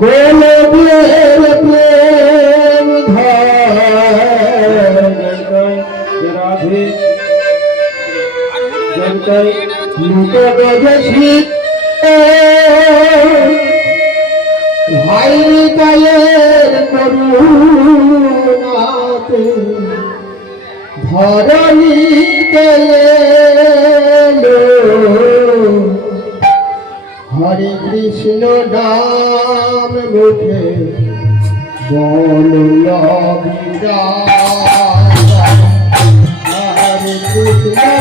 गोलबेर प्रेम धार राधे जनकय लूट गजसी भाई कायर करुणाते धरणी तेले हरे कृष्ण नाम मुखे बोलो हरे कृष्ण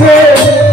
Hare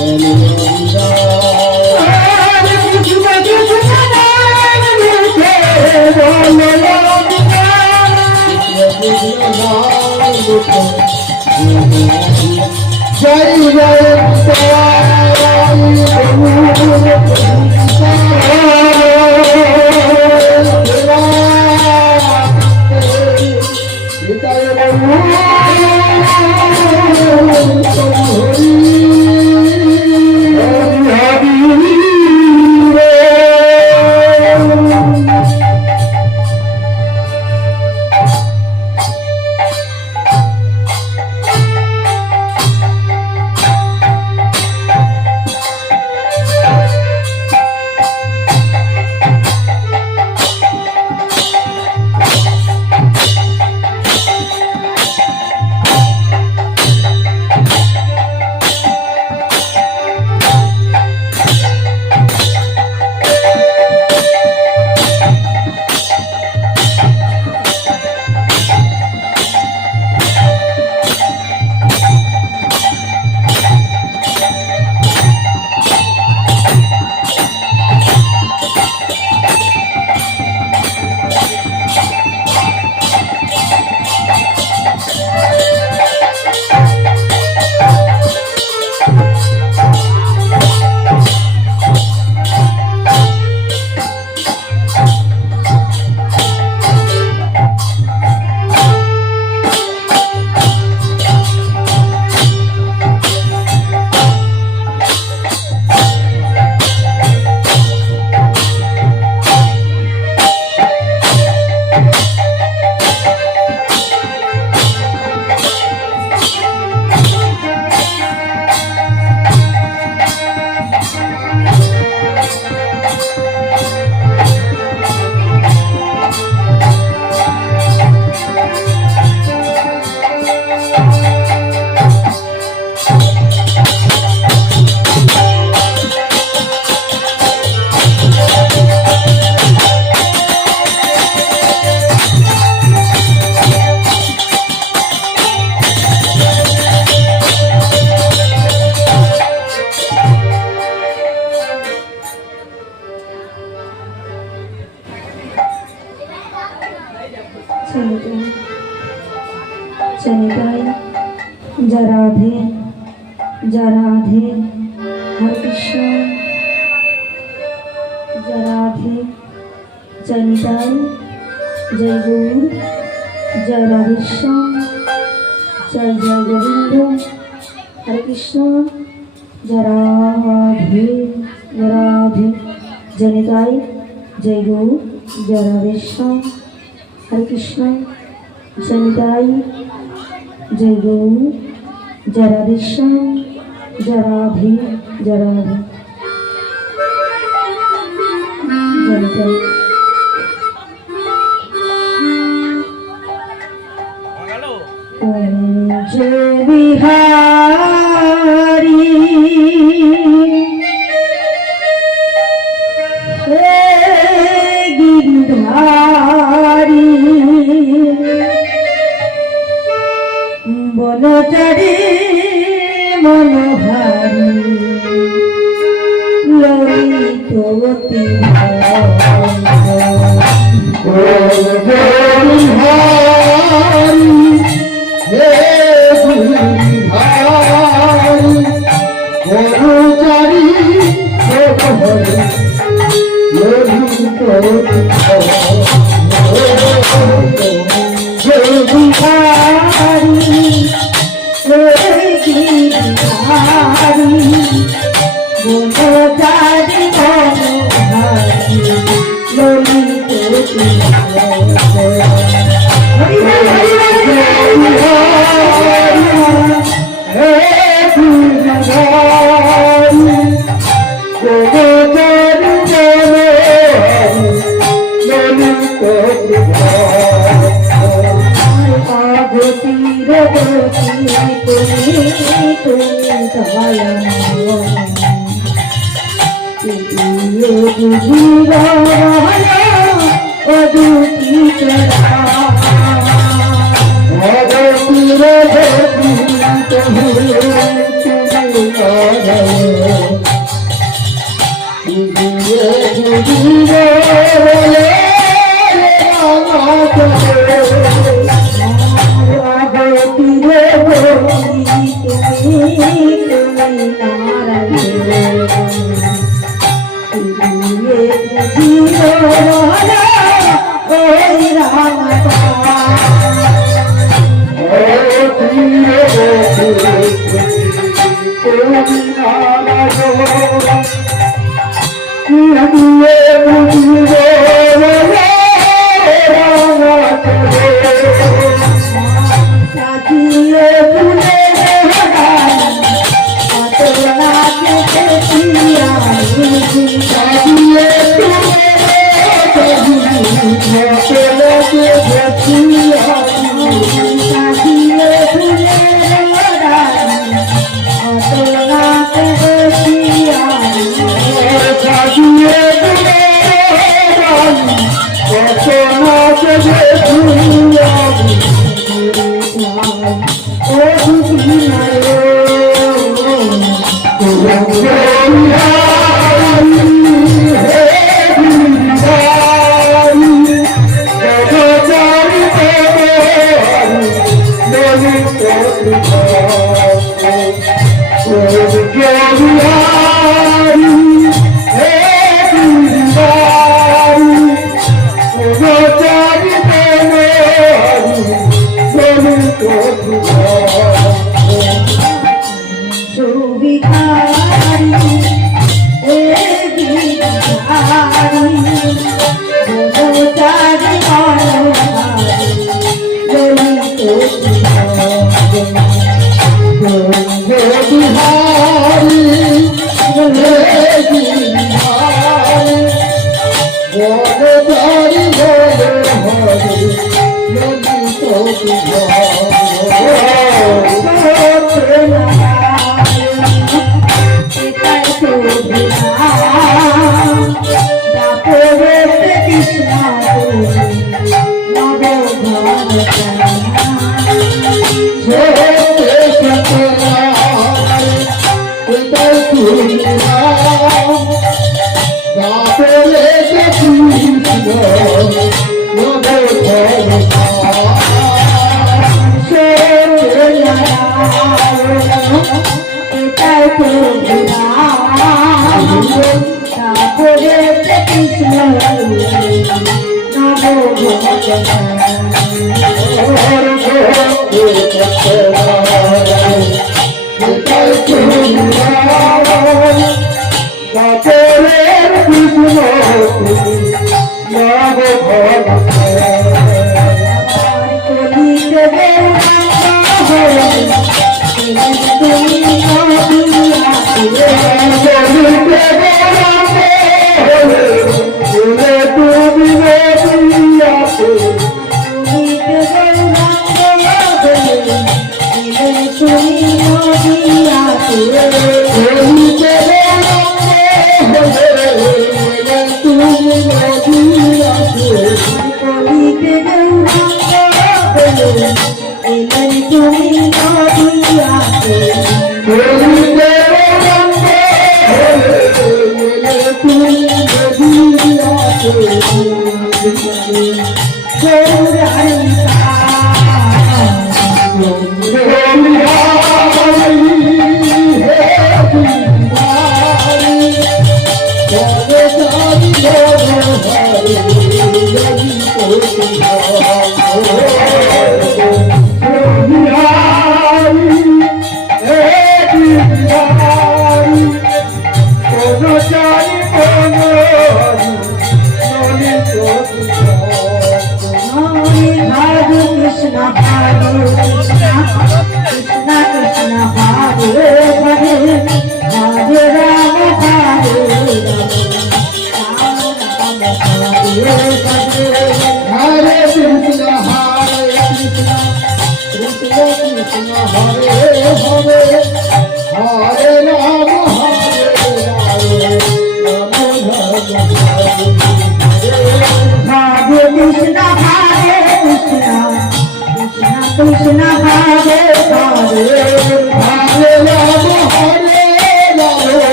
জয় चलिताई जय राधे हरे कृष्ण जय राधे चलिताई जय गुरु जय राधेश्याम जय जय गोविंद हरे कृष्ण जय राधे जनिताई जय गुरु जय राधेश्याम हरे कृष्ण जनिताई जय गुरु जय राधेश्याम जय राधे जनिताई जय बिहारी हे गिरधारी বনচারী মনোহারী ললিত Hare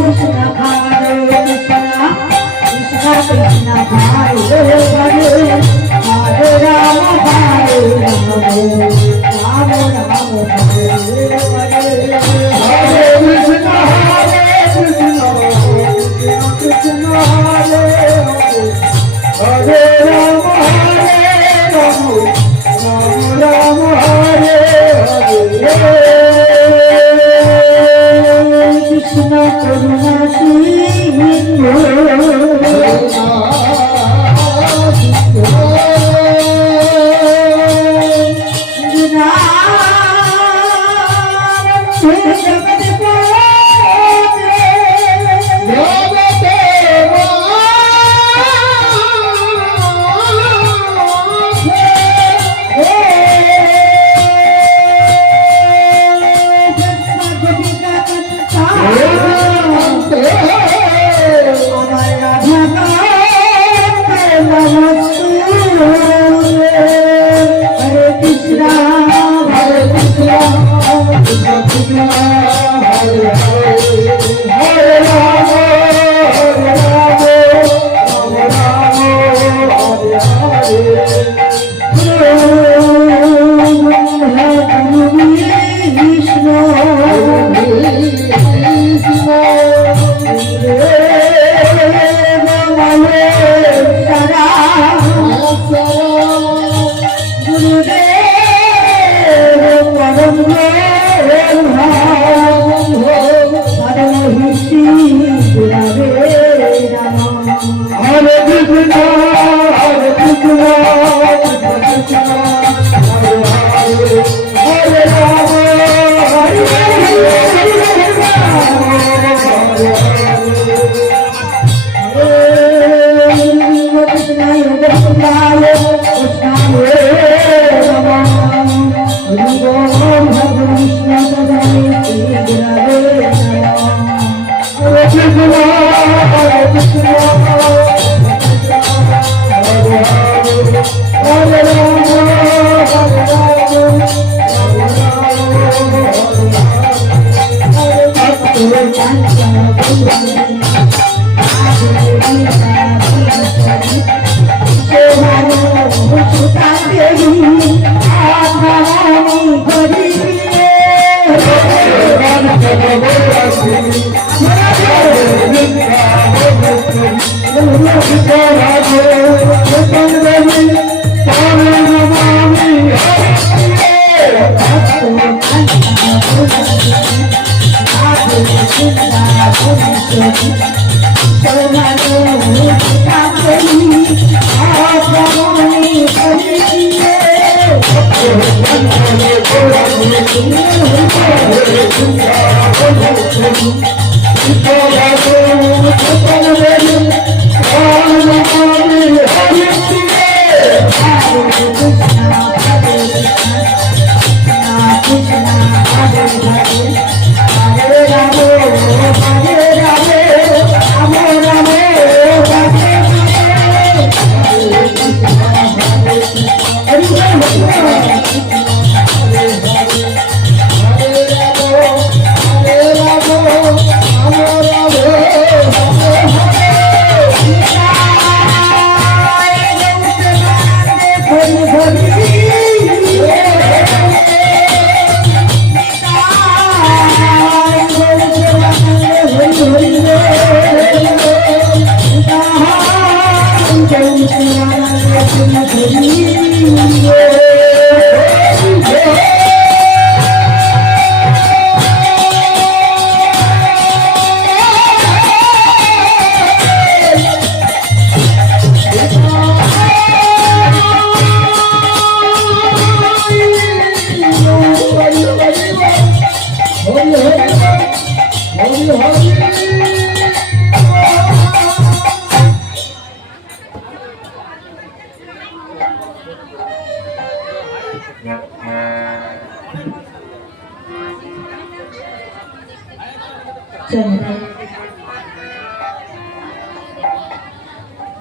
Krishna কৃষ্ণ করুণা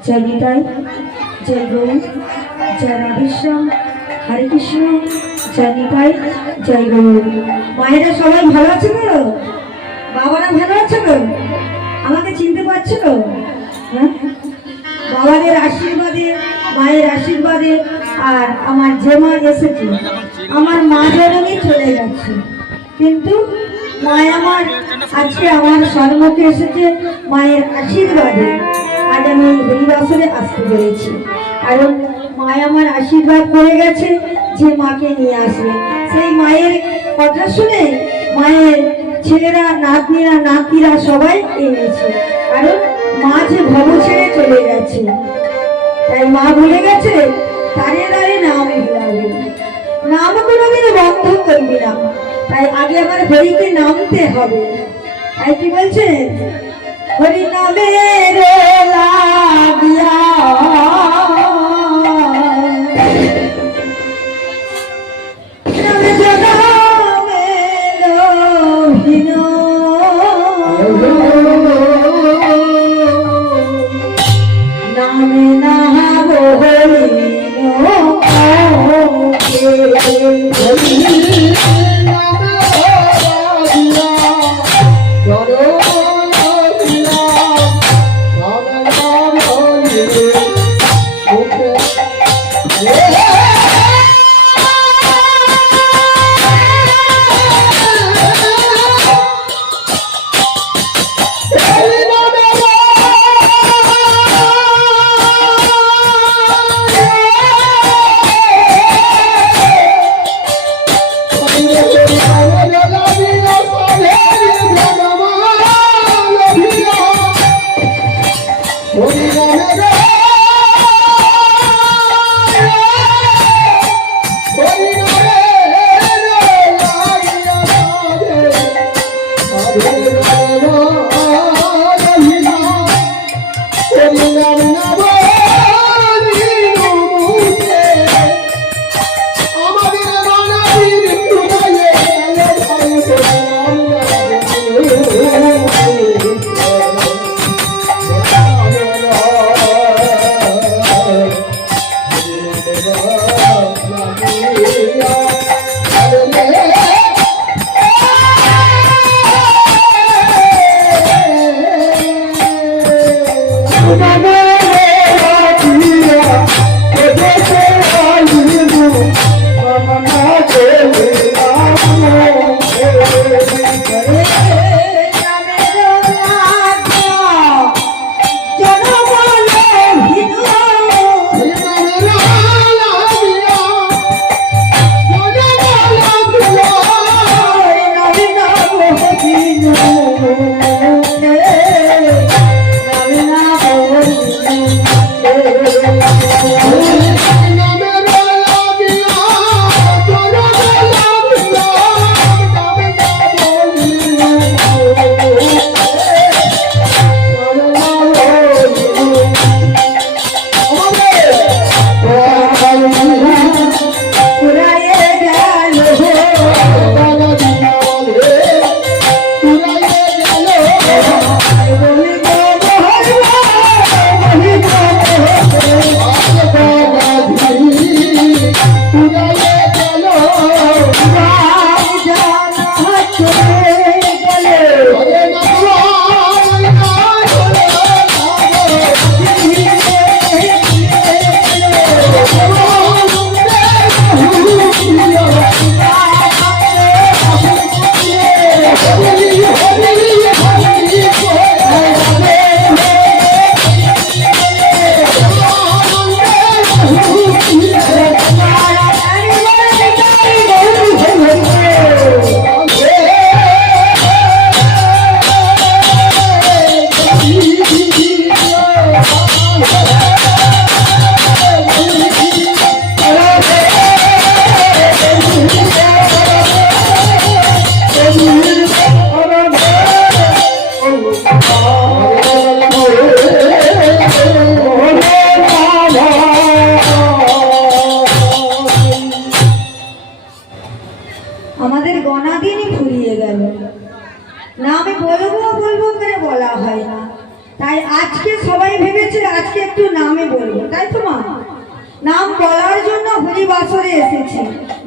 जय निताई, जय गौर, जय राधेश्याम, हरे कृष्ण, जय निताई, जय गौर। মায়েরা সবাই ভালো আছে তো? বাবারা ভালো আছে তো? আমাকে চিনতে পারছো তো? হ্যাঁ, বাবাদের আশীর্বাদে, মায়ের আশীর্বাদে, আর আমার যে মা এসেছে, আমার মা জননী চলে গেছে, কিন্তু মায় আমার আজকে আমার সম্মুখে এসেছে মায়ের আশীর্বাদে। আজ আমি হরিবাসরে আসতে পেরেছি, কারণ মায় আমার আশীর্বাদ করে গেছে যে মাকে নিয়ে আসবে। সেই মায়ের কথা শুনে মায়ের ছেলেরা, নাতনিরা, নাতিরা সবাই এনেছে, কারণ মা যে ভব ছেড়ে চলে গেছে, তাই মা বলে গেছে তারে তারে নাম ভিড়াবে, নাম কোনোদিন বন্ধ করবি না। তাই আগে আমার হরিকে নামতে হবে। তাই কি বলছে, হরি নামের লাগিয়া নামে জনমে লোহিন, নামে নাহাব আমাদের গণাদিনই ফুরিয়ে গেল, না আমি বলবো বলবো করে বলা হয় না। তাই আজকে সবাই ভেবেছে আজকে একটু নামে বলবো, তাই তো মা? নাম বলার জন্য হরিবাসরে এসেছি,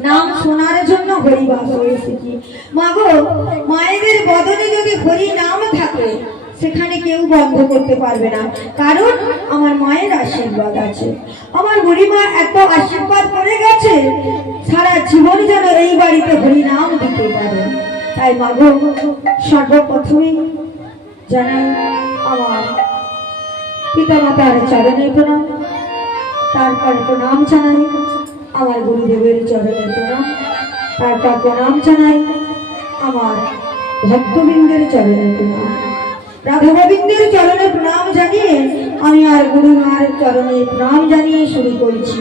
নাম শোনার জন্য হরিবাসরে এসেছি। মা গো, মায়েদের বদনে যদি হরি নাম থাকে সেখানে কি কেউ বন্ধ করতে পারবে না, কারণ আমার মায়ের আশীর্বাদ আছে। আমার বুড়িমা এত আশীর্বাদ করে গেছে, সারা জীবন যেন এই বাড়িতে হরিনাম দিতে পারে। তাই মাগো, সর্বপ্রথমে জানাই আমার পিতা মাতার চরণে প্রণাম, তারপর প্রণাম জানাই আমার গুরুদেবের চরণে প্রণাম, তারপর প্রণাম জানাই আমার ভক্তবৃন্দের চরণে প্রণাম, রাধা গোবিন্দের চরণে প্রণাম জানিয়ে আমি আর গুরুমার চরণে প্রণাম জানিয়ে শুরু করছি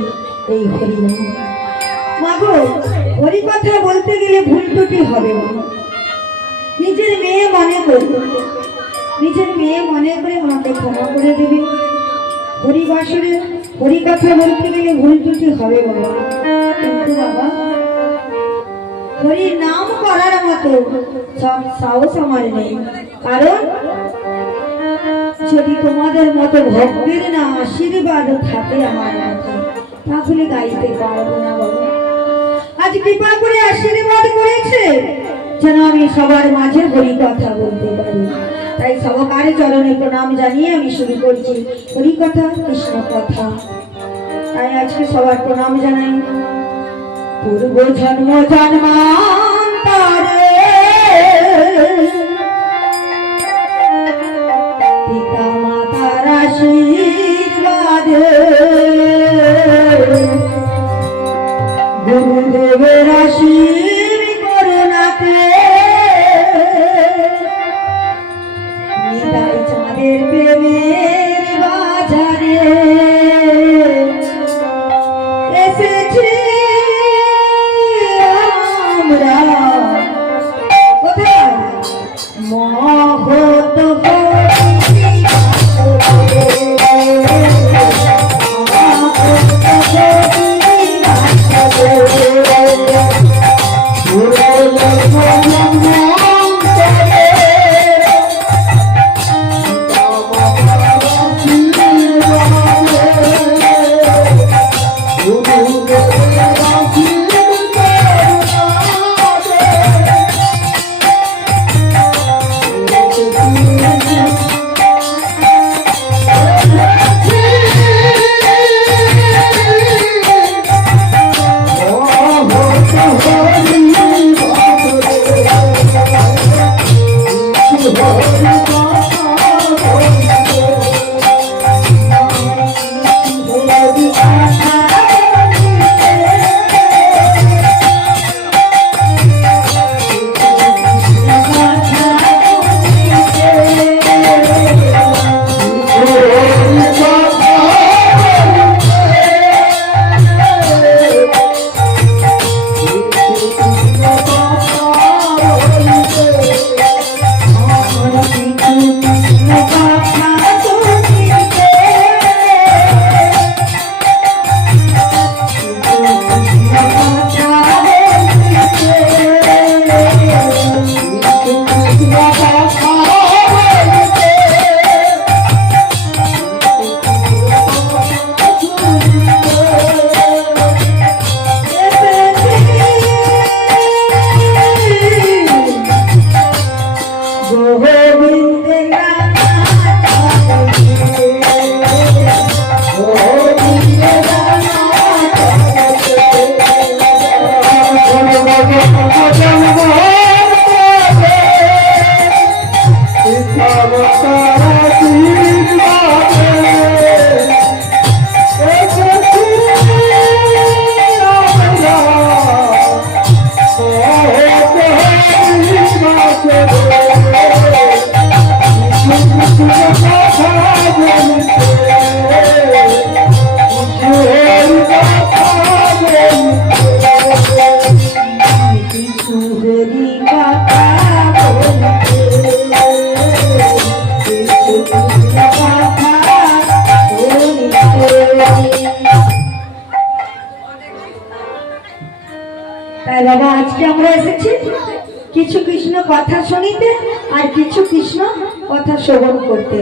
এই হরিনাম। মাগো, হরি কথা বলতে গেলে ভুল ত্রুটি হবে না। নিজের মেয়ে মনে করে, নিজের মেয়ে মনে করে মাকে ক্ষমা করে দেবে। হরিবাসরে হরি কথা বলতে গেলে ভুল ত্রুটি হবে বাবা, কিন্তু বাবা হরির নাম করার মতো সব সাহস আমার নেই, কারণ যদি তোমাদের মতো ভক্তের না আশীর্বাদ থাকে আমার মাথায়, তাহলে গাইতে পারবো না বাবা। আজ কৃপা করে আশীর্বাদ করেছে যেন আমি সবার মাঝে হরি কথা বলতে পারি। তাই সবার চরণে প্রণাম জানিয়ে আমি শুরু করছি হরি কথা, কৃষ্ণ কথা। তাই আজকে সবার প্রণাম জানাই। পূর্ব জন্ম জন্মান্তরে পিতা মাতার আশীর্বাদে, গুরুদেবের করুণাতে, নিতাই চাঁদের প্রেমের বাজারে এসেছি আমরা। কোথায়? মহৎ তাই বাবা, আজকে আমরা এসেছি কিছু কৃষ্ণ কথা শুনিতে আর কিছু কৃষ্ণ কথা শ্রবণ করতে।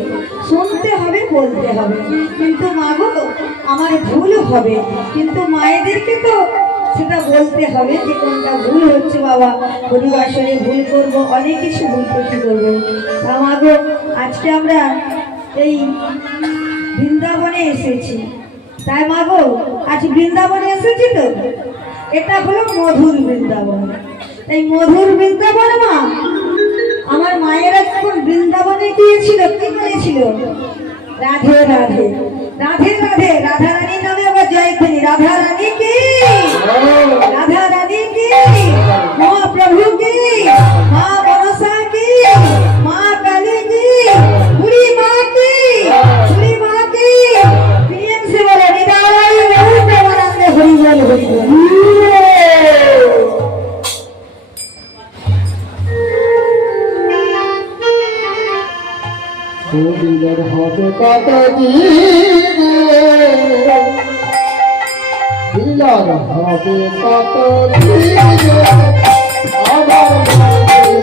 শুনতে হবে, বলতে হবে, কিন্তু মা গো আমার ভুল হবে, কিন্তু মায়েদেরকে তো সেটা বলতে হবে যে কোনটা ভুল হচ্ছে বাবা। পরিবাসরে ভুল করব, অনেক কিছু ভুল ত্রুটি করবো। তা মাগো, আজকে আমরা এই বৃন্দাবনে এসেছি। তাই মাগো, আজ বৃন্দাবনে এসেছি তো, এটা হলো মধুর বৃন্দাবন। এই মধুর বৃন্দাবন মা, আমার মায়েরা যখন বৃন্দাবনে গিয়েছিল কি করেছিল? রাধে রাধে রাধে রাধে, রাধা রানীর নামে আবার জয়ধ্বনি। রাধা রানী কি, রাধা রানী কি, মহাপ্রভু কি, মা মনসা কি, মা কালী কি, বুড়ি মা কি, বুড়ি মা কি, প্রেম से बोले निराई बहु प्रेमानंद हरि बोल हरि बोल। দিনের হবে কত দিন, দিলার হবে কত দিন, আবার মনের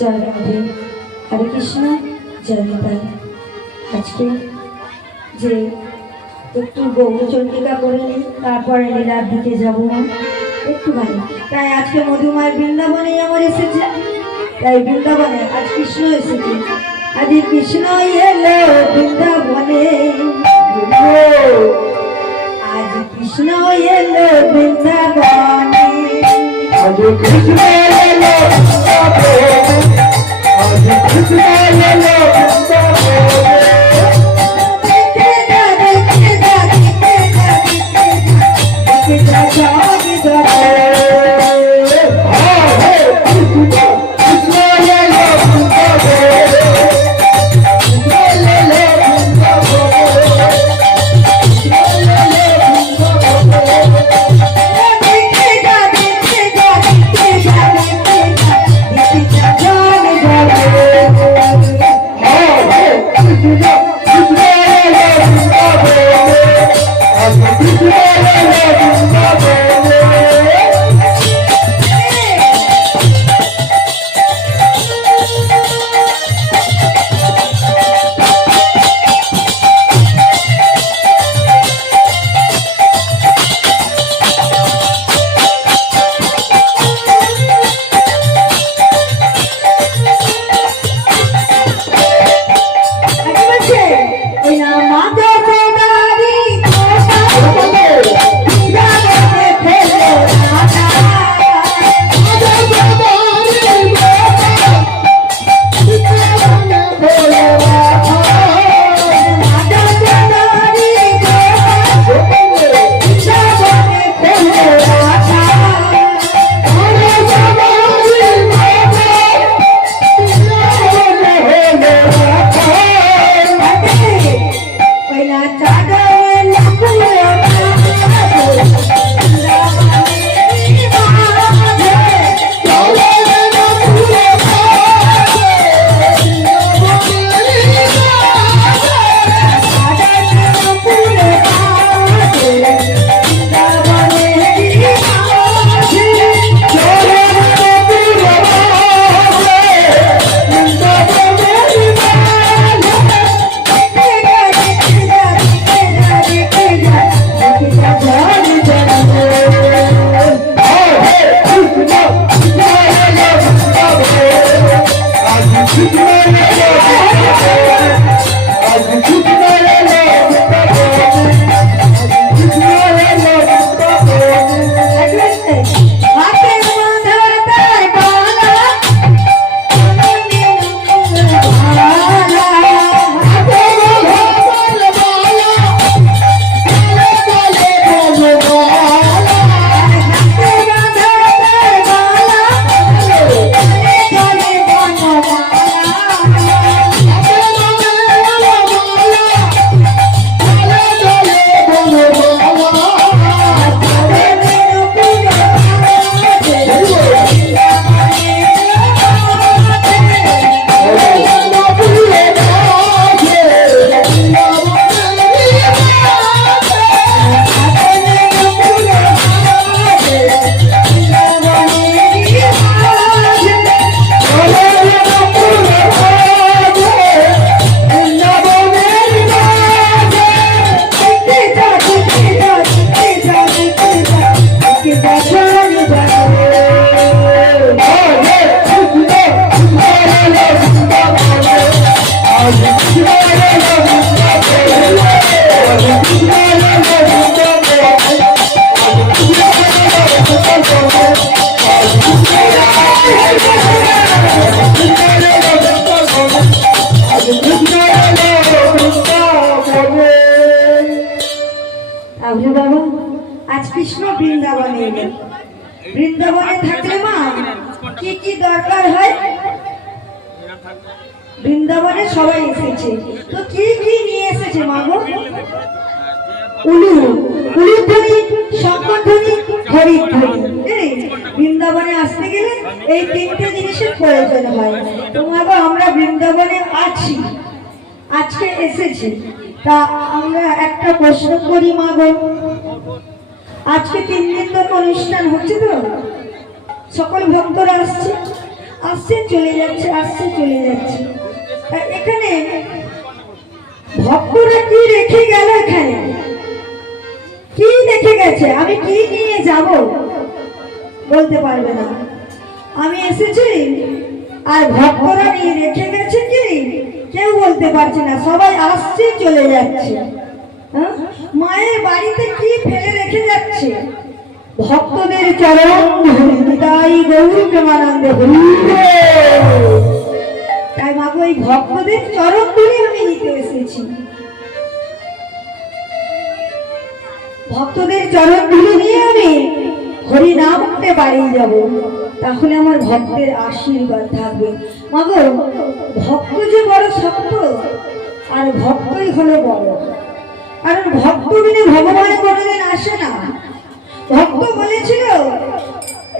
জয় রাধে, হরে কৃষ্ণ, জয় নিতাই। আজকে যে একটু গৌরচন্ডিকা করে নিই, তারপরে লীলার দিকে যাবো না একটুখানি। তাই আজকে মধুমায় বৃন্দাবনে আমার এসেছে, তাই বৃন্দাবনে আজ কৃষ্ণ এসেছে। আজ কৃষ্ণ এলো বৃন্দাবনে, আজ কৃষ্ণ এলো বৃন্দাবনে, আজ কৃষ্ণ এলো বৃন্দাবনে, আজ কৃষ্ণ এলো বৃন্দাবনে। তাহলে বাবা আজ কৃষ্ণ বৃন্দাবনে এলেন। বৃন্দাবনে থাকলে মা কি কি দরকার হয়? বৃন্দাবনে সবাই এসেছে, তো কি কি নিয়ে এসেছে মা গো? উলুর ধ্বনি, শঙ্কর ধ্বনি, হরির ধ্বনি। বৃন্দাবনে আসতে গেলে এই তিনটে জিনিসের প্রয়োজন হয়। তো মা গো আমরা বৃন্দাবনে আছি, আজকে এসেছি, তা আমরা একটা প্রশ্ন করি মা গো। আজকে 3 দিন ধরে অনুষ্ঠান হচ্ছে, তো সকল ভক্তরা আসছে, আসছে চলে যাচ্ছে, আসছে চলে যাচ্ছে। তা এখানে ভক্তরা কি রেখে গেল? এখানে কি রেখে গেছে? আমি কি নিয়ে যাব বলতে পারবে না। আমি এসেছি আর ভক্তরা নিয়ে রেখে গেছে কি কেউ বলতে পারছে না, সবাই আসছে চলে যাচ্ছে। মায়ের বাড়িতে কি ফেলে রেখে যাচ্ছে? ভক্তদের চরণ ধরি, তাই গৌর প্রেমানন্দে হরি। তাই মাগো এই ভক্তদের চরণ ধরে আমি নিতে এসেছি। ভক্তদের চরণ ধরে নিয়ে আমি হরি নামে বাড়ি যাব, তাহলে আমার ভক্তের আশীর্বাদ থাকবে। মাগো ভক্ত যে বড় শক্ত, আর ভক্তই হলো বড়। কারণ ভক্ত বিনে ভগবান কোনোদিন আসে না। ভক্ত বলেছিল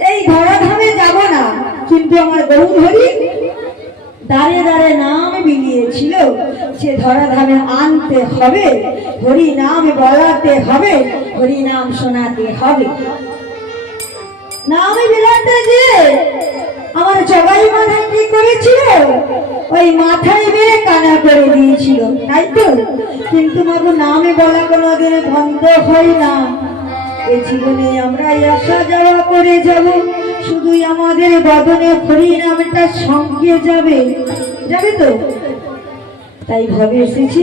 এই ধরাধামে যাব না, কিন্তু আমার গৌর হরি দাঁড়ে দাঁড়ে নাম বিলিয়েছিল যে ধরাধামে আনতে হবে, হরি নাম বলাতে হবে, হরি নাম শোনাতে হবে। নাম বিলাতে যে আমার জগাই মাথায় কি করেছিল, ওই মাথায় মেরে কানা করে দিয়েছিল, তাই তো। কিন্তু মাগো নামে বলা কোনোদিন বন্ধ হয় না। এই জীবনে আমরা আসা যাওয়া করে যাব, শুধুই আমাদের বদনে হরি নামটা সঙ্গে যাবে, যাবে তো। তাই ভাবে এসেছি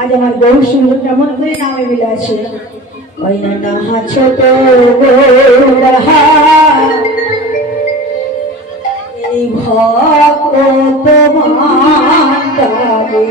আজ আমার গৌর সুন্দর কেমন করে নামে মিলে আছে। ওই না ছোট এই ভক্ত মান্দাবে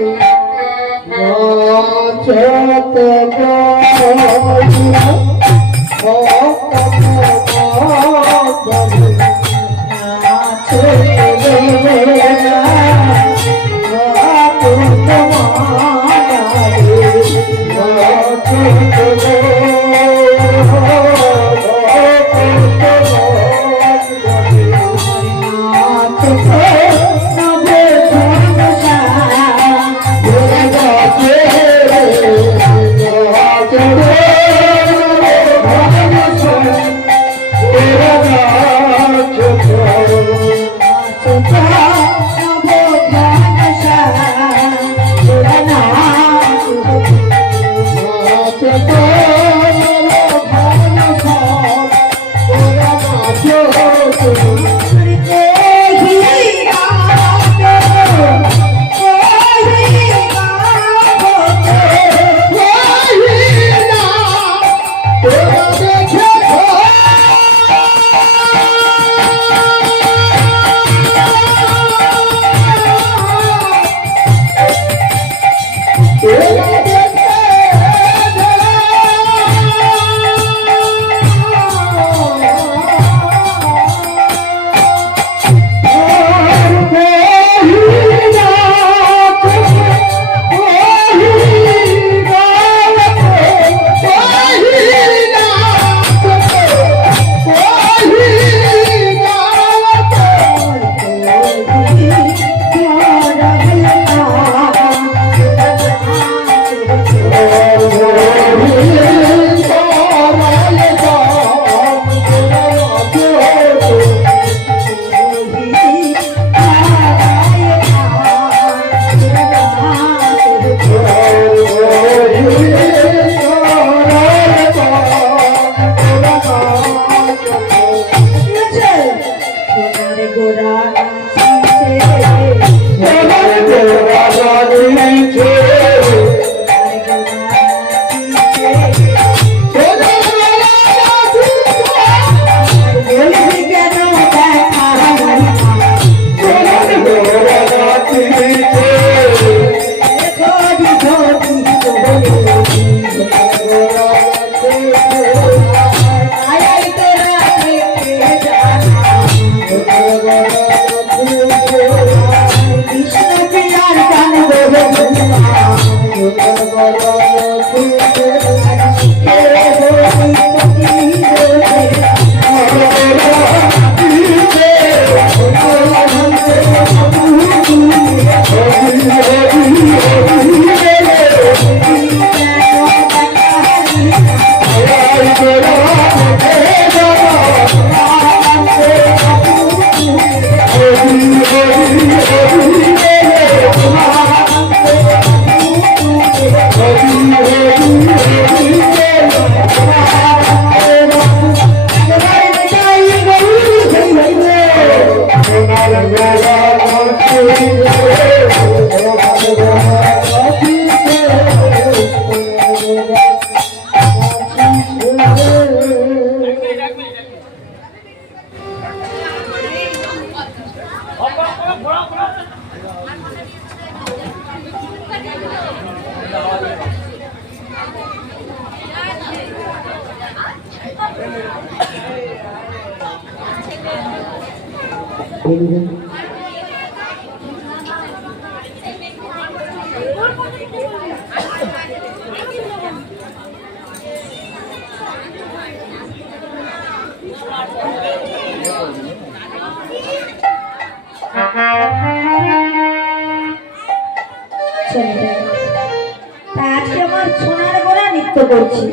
আজকে আমার সোনার গোড়া নৃত্য করছি।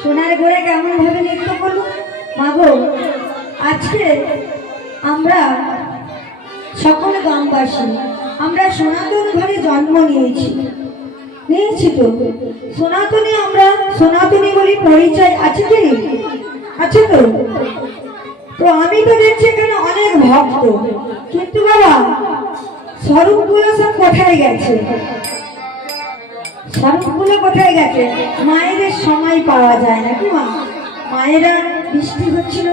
সোনার গোড়া কেমন ভাবে নৃত্য করলো মাগো, আজকে আমরা সকল গ্রামবাসী আমরা সনাতন ঘরে জন্ম নিয়েছি তো সনাতনী, আমরা সনাতনী বলি পরিচয় আছে কি? আছে তো। তো আমি তো দেখছি এখানে অনেক ভক্ত, কিন্তু বাবা স্বরূপগুলো সব কোথায় গেছে? স্বরূপগুলো কোথায় গেছে? মায়েদের সময় পাওয়া যায় না কি মা? মায়েরা বৃষ্টি হচ্ছিল,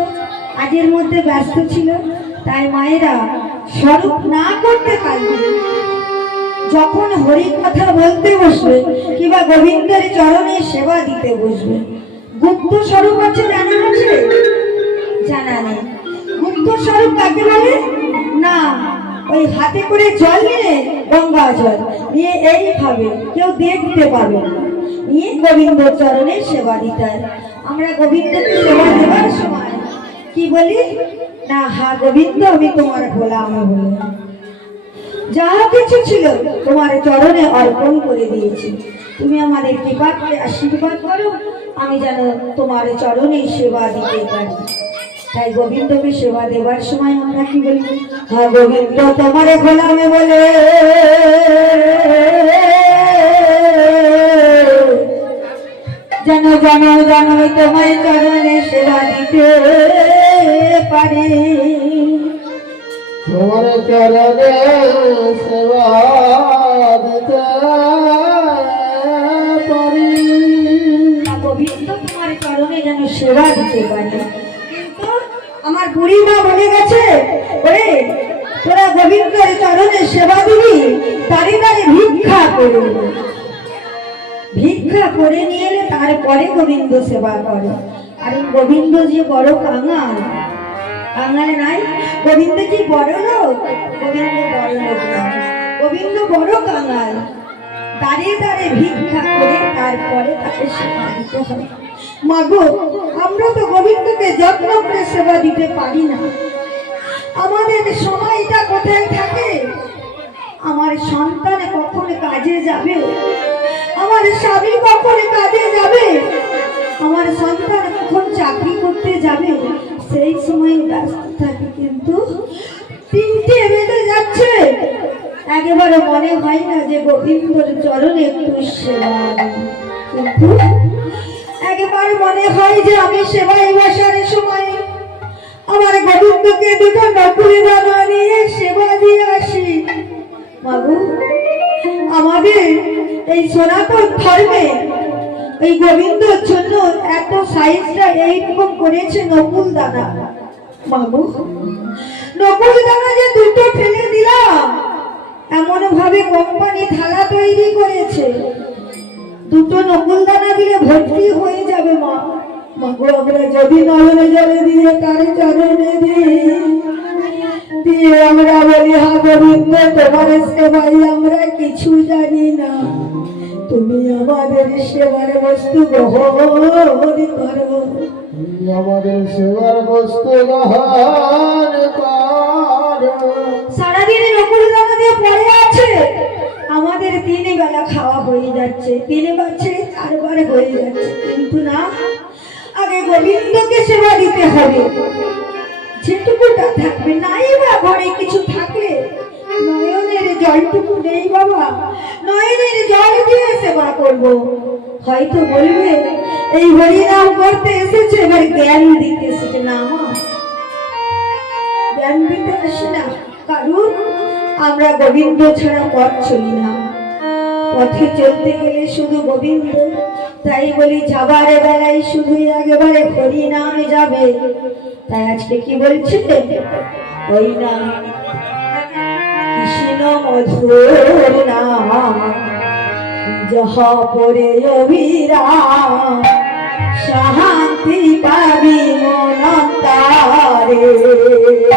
কাজের মধ্যে ব্যস্ত ছিল, তাই মায়েরা স্বরূপ না করতে পারবে। যখন হরি কথা বলতে বসবে কিংবা গোবিন্দের চরণে সেবা দিতে বসবে, গুপ্ত স্বরূপ আছে জানা আছে? জানা নেই। গুপ্ত স্বরূপ কাকে বলে? না, ওই হাতে করে জল নিয়ে, গঙ্গা জল নিয়ে এইভাবে কেউ দেখতে পাবে না, নিয়ে গোবিন্দ চরণে সেবা দিতে হয়। আমরা গোবিন্দকে সেবা দেওয়ার সময় কি বলি? না, হা গোবিন্দ আমি তোমার গোলাম বলে যা কিছু ছিল তোমার চরণে অর্পণ করে দিয়েছি, তুমি আমাদের কৃপা করে আশীর্বাদ করো, আমি যেন তোমার চরণে সেবা দিতে পারি। তাই গোবিন্দকে সেবা দেওয়ার সময় আমরা কি বলি? হা গোবিন্দ তোমার গোলামে বলে যেন তোমার চরণে সেবা দিতে পারে। তোমার চরণে সেবা দিতে পারি, গোবিন্দ তোমার চরণে যেন সেবা দিতে পারে। কিন্তু আমার বুড়ি মা বলে গেছে, ওরে তোরা গোবিন্দের চরণে সেবা দিবি, তারি তারি ভিক্ষা করে, ভিক্ষা করে নিয়ে এলে তারপরে গোবিন্দ সেবা করে। আর গোবিন্দ যে বড় কাঙাল, কাঙাল নাই, গোবিন্দ কি বড় লোক? গোবিন্দ বড় লোক না, গোবিন্দ বড় কাঙাল। দাঁড়িয়ে দাঁড়িয়ে ভিক্ষা করে তারপরে তাকে সেবা দিতে হয়। মাগো, আমরা তো গোবিন্দকে যত্ন করে সেবা দিতে পারি না। আমাদের সময়টা কোথায় থাকে? আমার সন্তান কখন কাজে যাবে, আমার স্বামী কখন কাজে যাবে, আমার সন্তান কখন চাকরি করতে যাবে, সেই সময় ব্যস্ত থাকে। কিন্তু 3টে বেজে যাচ্ছে, একেবারে মনে হয় না যে গোবিন্দর চরণে একটু সেবা দিই। কিন্তু একেবারে মনে হয় যে আমি সেবায় বসার সময় আমার গোবিন্দকে দুটো নকুলি দানা নিয়ে সেবা দিয়ে আসি। মাগো, আমাদের এই সনাতন ধর্মে এই গোবিন্দর জন্য এত সাইজটা এইরকম করেছে নকুল দানা। মাগো, নকুল দানা যে দুটো ফেলে দিলাম, এমন ভাবে কোম্পানি থালা তৈরি করেছে, দুটো নকুল দানা দিলে ভর্তি হয়ে যাবে। মা মাগো, আমরা যদি নয়নে জলে দিয়ে তার চরণে দিয়ে আমরা বলি, হা গোবিন্দ তোমার সেবাই আমরা কিছু জানি না, তুমি আমাদের সেবার বস্তু গ্রহণ করো। তুমি আমাদের সেবার বস্তু গ্রহণ করো। সারাদিনে নকুল দানা দিয়ে পড়ে আছে, আমাদের 3 বেলা খাওয়া হয়ে যাচ্ছে, 3 বাচ্চে 4 বার হয়ে যাচ্ছে, কিন্তু না, আগে গোবিন্দকে সেবা দিতে হবে। যেটুকুটা থাকবে নাই বা ঘরে কিছু থাকলে নয়নের জলটুকু নেই বাবা, নয়নের জল দিয়ে সেবা করব। হয়তো বলবে এই হরিনাম করতে এসেছে, এবার জ্ঞান দিতে এসেছে। না মা, জ্ঞান দিতে আসি না, কারণ আমরা গোবিন্দ ছাড়া পথ চলি না। পথে চলতে গেলে শুধু গোবিন্দ, তাই বলি যাবার বেলায় শুধু একেবারে হরিনাম যাবে। তাই আজকে কি বলছে, ওই না কৃষ্ণ মধুর নাম যাহা পরে অবিরাম, শান্তি পাবি মনন্তারে।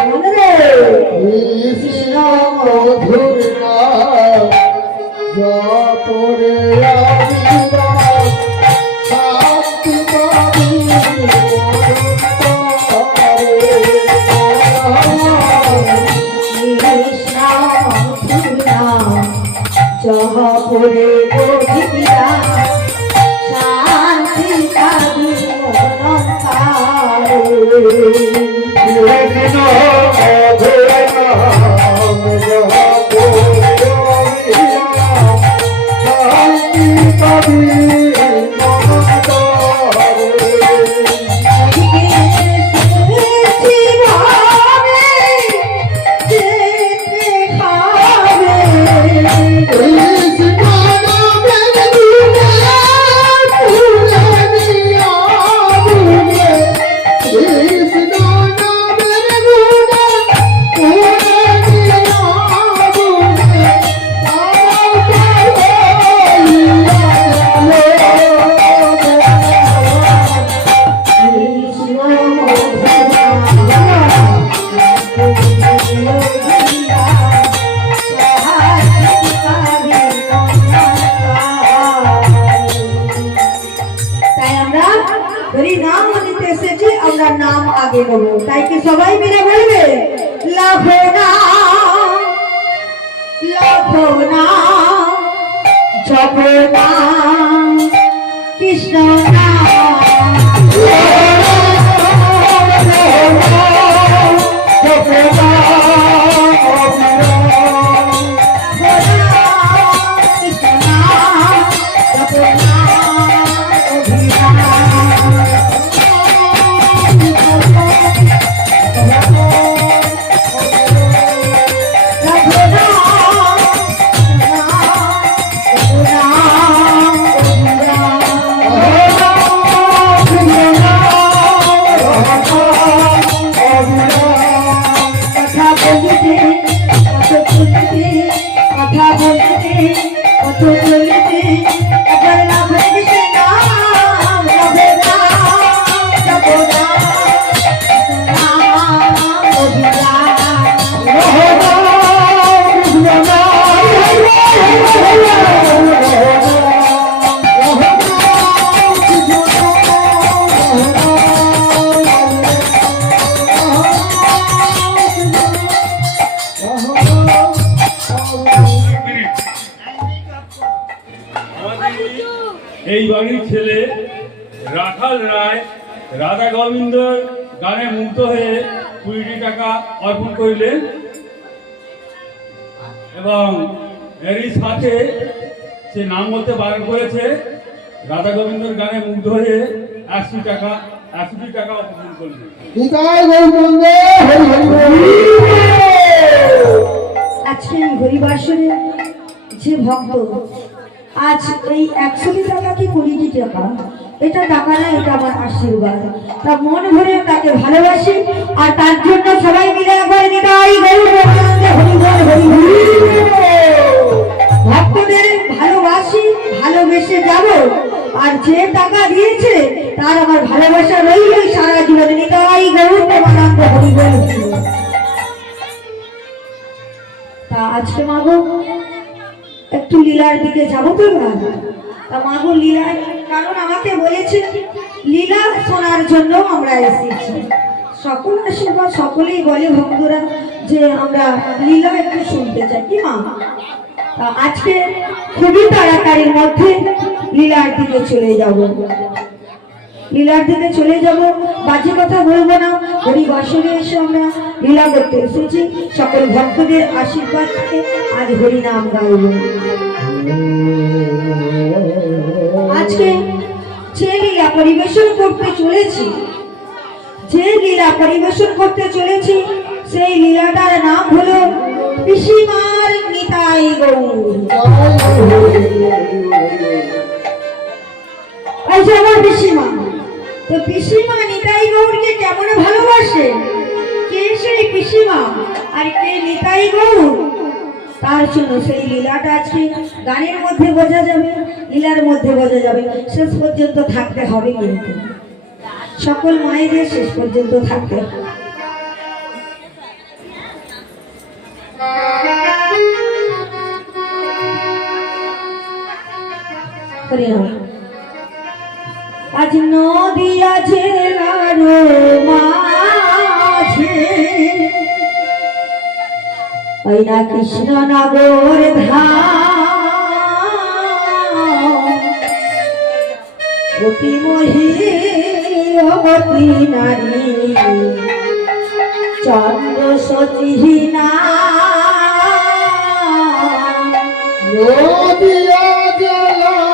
মনে রে, কৃষ্ণ মধুর নাম জপরে অবিরাম, শান্তি পাবি মনন্তারে। কৃষ্ণ মধুর নাম যাহা পরে অবিরাম, শান্তি পাবি মনন্তারে। কৃষ্ণ মধুর নাম জপরে অবিরাম, শান্তি পাবি মনন্তারে। নাম আগে নেব, তাই কি সবাই মিলে বলবে লাভো না জপো না কৃষ্ণ এই বাড়ির ছেলে রাখাল রায় রাধা গোবিন্দর গানে মুগ্ধ হয়ে 20টি টাকা অর্পণ করিলেন এবং এরই সাথে সে নাম বলতে বারণ করেছে। রাধা গোবিন্দর গানে মুগ্ধ হয়ে 80 টাকা অর্পণ করলেন। আজকে এই হরিবাসরে যে ভক্ত আজ এই 100 টাকা কি 20 টাকা, এটা টাকা না, এটা আমার আশীর্বাদ। তা মন ভরে তাকে ভালোবাসি, আর তার জন্য সবাই মিলে একবার নিতাই গৌর প্রেমানন্দে হরি বল হরি হরি। ভক্তদের ভালোবাসি, ভালোবেসে যাব, আর যে টাকা দিয়েছে তার আমার ভালোবাসা রইল সারা জীবনে। নিতাই গৌর প্রেমানন্দে হরি বল হরি বল। তা আজকে মাগো একটু লীলার দিকে যাবো তো এবার। তা মা গো লীলায়, কারণ আমাকে বলেছে লীলা শোনার জন্য আমরা এসেছি। সকল আশীর্বাদ, সকলেই বলে ভক্তরা যে আমরা লীলা একটু শুনতে চাই, কি মা? তা আজকে খুবই তাড়াতাড়ির মধ্যে লীলার দিকে চলে যাব, লীলার দিকে চলে যাব। বাজে কথা বলবো না, হরিবাসনে এসে আমরা লীলা করতে এসেছি। সকল ভক্তদের আশীর্বাদ থেকে আজ হরি নাম গাইব। আজকে যে লীলা পরিবেশন করতে চলেছি, যে লীলা পরিবেশন করতে চলেছি, সেই লীলাটার নাম হলো পিসিমার নিতাই গৌর। এই যে আমার পিসিমা, তো পিসিমা নিতাই গৌরকে কেমন ভালোবাসে, কে সেই পিসিমা আর কে নিতাই গৌর, তার জন্য সেই লীলাটা আজকে গানের মধ্যে বোঝা যাবে, লীলার মধ্যে বোঝা যাবে। শেষ পর্যন্ত থাকতে হবে, কিন্তু সকল মায়েদের শেষ পর্যন্ত থাকতে হবে। আজ নদিয়া জেলার মাঝে ওই না কৃষ্ণনগর ধাম, অতি মহিয়বতী নারী চন্দ্র সচিহীনা নদিয়া জেলার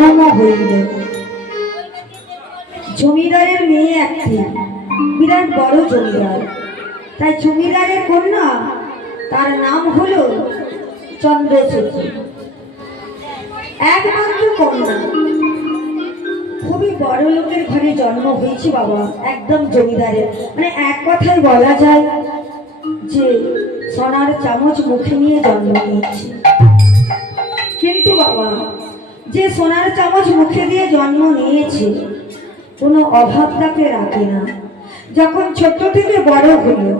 জন্ম হইল। জমিদারের মেয়ে একটি, বিরাট বড় জমিদার, তাই জমিদারের কন্যা, তার নাম হলো চন্দ্রসূচি। একমাত্র কন্যা, খুবই বড় লোকের ঘরে জন্ম হয়েছে বাবা, একদম জমিদারের, মানে এক কথায় বলা যায় যে সোনার চামচ মুখে নিয়ে জন্ম নিয়েছে। কিন্তু বাবা, যে সোনার চামচ মুখে দিয়ে জন্ম নিয়েছে কোনো অভাব তাকে রাখে না। যখন ছোট থেকে বড় হলো,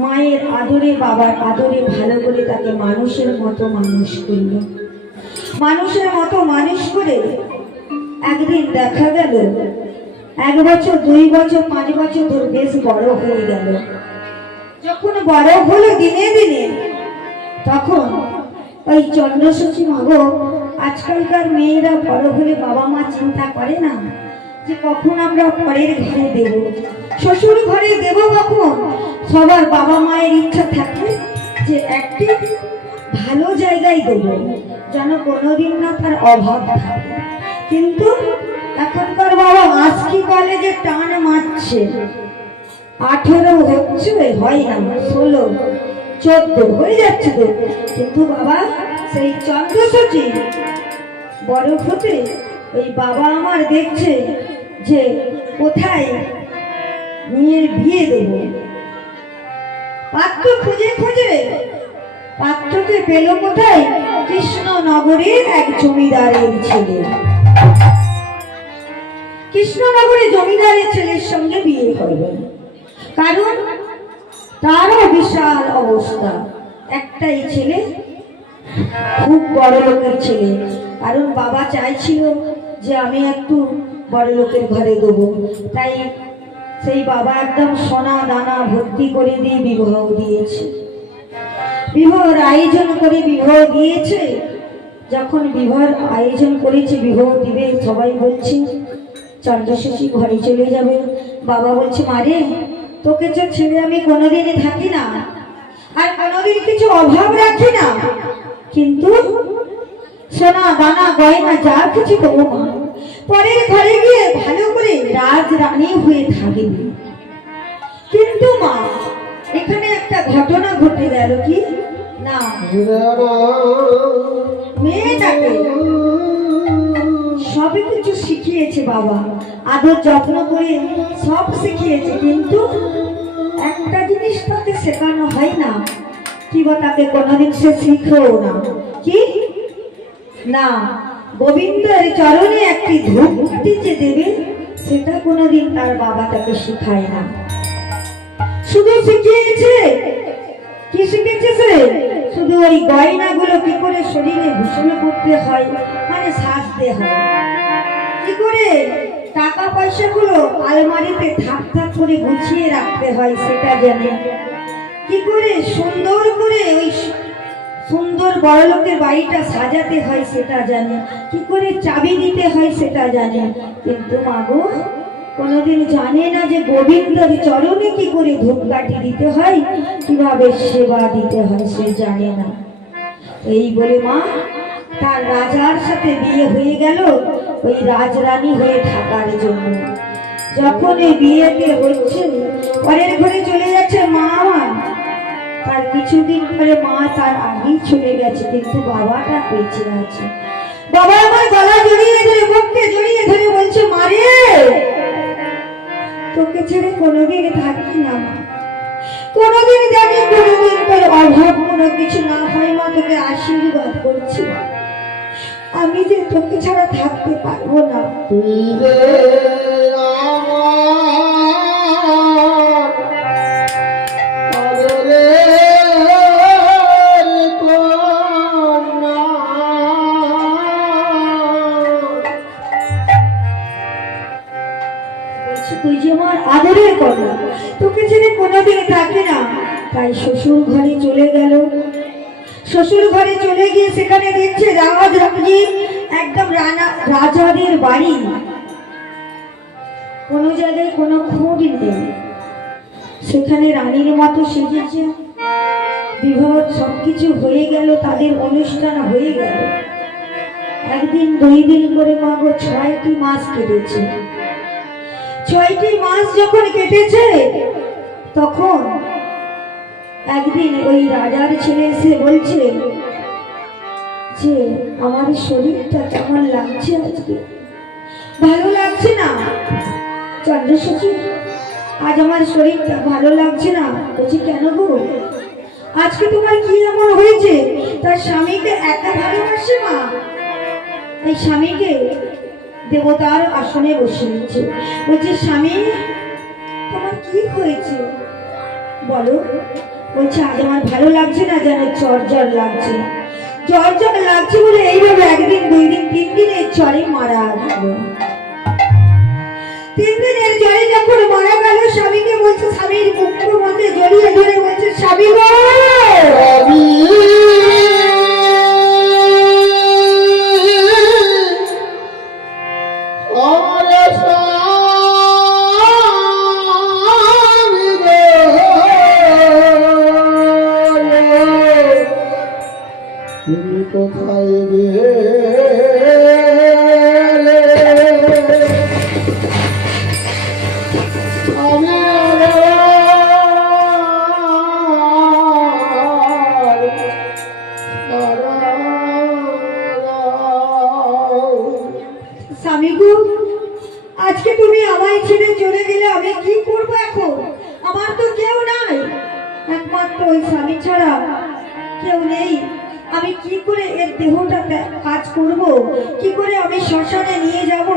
মায়ের আদরে বাবার আদরে ভালো করে তাকে মানুষের মতো মানুষ করল। মানুষের মতো মানুষ করে একদিন দেখা গেল 1 বছর 2 বছর 5 বছর ধরে বেশ বড় হয়ে গেল। যখন বড় হলো দিনে দিনে, তখন ওই চন্দ্রসূচি মাগো, আজকালকার মেয়েরা বড় হলে বাবা মা চিন্তা করে না যে কখন আমরা পরের ঘরে দেব, শ্বশুর ঘরে দেব কখন। সবার বাবা মায়ের ইচ্ছা থাকে যে একটি ভালো জায়গায় দেব, যেন কোনোদিন না তার অভাব থাকে। কিন্তু এখনকার বাবা আজকি কলেজে টান মারছে, 18 হচ্ছে, হয় না, 16 14 হয়ে যাচ্ছে তো। কিন্তু বাবা, সেই চন্দ্রসূচি বড় হতে ওই বাবা আমার দেখছে যে কোথায় মেয়ের বিয়ে দেব। পাত্র খুঁজে খুঁজে পাত্রকে পেল কোথায়? কৃষ্ণনগরের এক জমিদারের ছেলে। কৃষ্ণনগরের জমিদারের ছেলের সঙ্গে বিয়ে করবে, কারণ তারও বিশাল অবস্থা। একটাই ছেলে, খুব বড় লোকের ছেলে, কারণ বাবা চাইছিল যে আমি একটু বড় লোকের ঘরে দেবো, তাই সেই বাবা একদম সোনা দানা ভর্তি করে দিয়ে বিবাহ দিয়েছে। বিবাহের আয়োজন করে বিবাহ দিয়েছে। যখন বিবাহের আয়োজন করেছে, বিবাহ দিবে, সবাই বলছে চন্দ্রসূচি ঘরে চলে যাবে। বাবা বলছে, মারে তোকে যে ছেড়ে আমি কোনোদিনই থাকি না, আর কোনোদিন কিছু অভাব রাখি না, কিন্তু সোনা দানা গয়না যা কিছু দেবো মা, পরের ঘরে গিয়ে ভালো করে রাজ রানী হয়ে থাকবি। কিন্তু মা, এখানে একটা ঘটনা ঘটে গেল। কি না, মেয়েটাকে সব কিছু শিখিয়েছে বাবা, আদর যত্ন করে সব শিখিয়েছে, কিন্তু একটা জিনিস তাকে শেখানো হয় না, কিংবা তাকে কোনোদিন সে শিখেও না। কি না, গোবিন্দের চরণে একটি ধূপকাঠি যে দেবে, সেটা কোনোদিন তার বাবা তাকে শিখায় না। শুধু শিখিয়েছে, কি শিখেছে সে? শুধু ওই গয়নাগুলো কি করে শরীরে ভূষণ করতে হয়, মানে সাজতে হয়, কি করে টাকা পয়সাগুলো আলমারিতে থাক থাক করে গুছিয়ে রাখতে হয় সেটা জানে, কি করে সুন্দর করে ওই সুন্দর বড় লোকের বাড়িটা সাজাতে হয় সেটা জানে, কি করে চাবি দিতে হয় সেটা জানে। কিন্তু মাগো, কোনোদিন জানে না যে গোবিন্দের চরণে কি করে ধূপকাঠি দিতে হয়, কিভাবে সেবা দিতে হয়, সে জানে না। এই বলে মা, তার রাজার সাথে বিয়ে হয়ে গেল ওই রাজরানী হয়ে থাকার জন্য। যখন এই বিয়েতে হচ্ছে, পরের ঘরে চলে যাচ্ছে মা আমার, তার কিছুদিন পরে মা তার আগেই চলে গেছে, কিন্তু বাবাটা বেঁচে আছে। বাবা আমার গলা জড়িয়ে ধরে, বুককে জড়িয়ে ধরে বলছে, মারে তোকে ছেড়ে কোনোদিন থাকি না মা, কোনোদিন জানি কোনোদিন তোর অভাব কোনো কিছু না হয় মা, তোকে আশীর্বাদ করছি, আমি যে তোকে ছাড়া থাকতে পারবো না। তুই রে আমার আদরের কন্যা, বলছে তুই যে আমার আদরের কন্যা, তোকে ছেড়ে কোনোদিন থাকি না। তাই শ্বশুর ঘরে চলে গেল। শ্বশুর ঘরে চলে গিয়ে সেখানে দেখছে রাজ রানী, একদম রাজাদের বাড়ি, কোনো জায়গায় কোনো খুঁট নেই। সেখানে রানীর মতো সেজেছে, বিবাহ সবকিছু হয়ে গেল, তাদের অনুষ্ঠান হয়ে গেল। একদিন 2 দিন করে মা গো 6টি মাস কেটেছে। 6টি মাস যখন কেটেছে তখন একদিন ওই রাজার ছেলে এসে বলছে যে আমার শরীরটা কেমন লাগছে, আজকে ভালো লাগছে না চন্দ্রশচী, আজ আমার শরীরটা ভালো লাগছে না। বলছি কেন গো, আজকে তোমার কি এমন হয়েছে? তার স্বামীকে একা ভালোবাসে মা, এই স্বামীকে দেবতার আসনে বসে নিচ্ছে। বলছে স্বামী তোমার কি হয়েছে বলো। বলছে আজ আমার ভালো লাগছে না, যেন জ্বর জ্বর লাগছে, জ্বর জ্বর লাগছে বলে এইভাবে 1 দিন 2 দিন 3 দিনের জ্বরে মারা গেল। 3 দিনের জ্বরে যখন মারা গেল, স্বামীকে বলছে, স্বামীর বুকের মধ্যে জড়িয়ে ধরে বলছে স্বামী গো, আমি আমার স্বামী গো, তুমি কোথায় গেলে? আমি স্বামী গো, আজকে তুমি আমায় ছেড়ে চলে গেলে আমি কি করব এখন? আমার তো কেউ নাই, একমাত্র ওই স্বামী ছাড়া কেউ নেই। আমি কি করে এর দেহটা কাজ করব, কি করে আমি শ্মশানে নিয়ে যাব?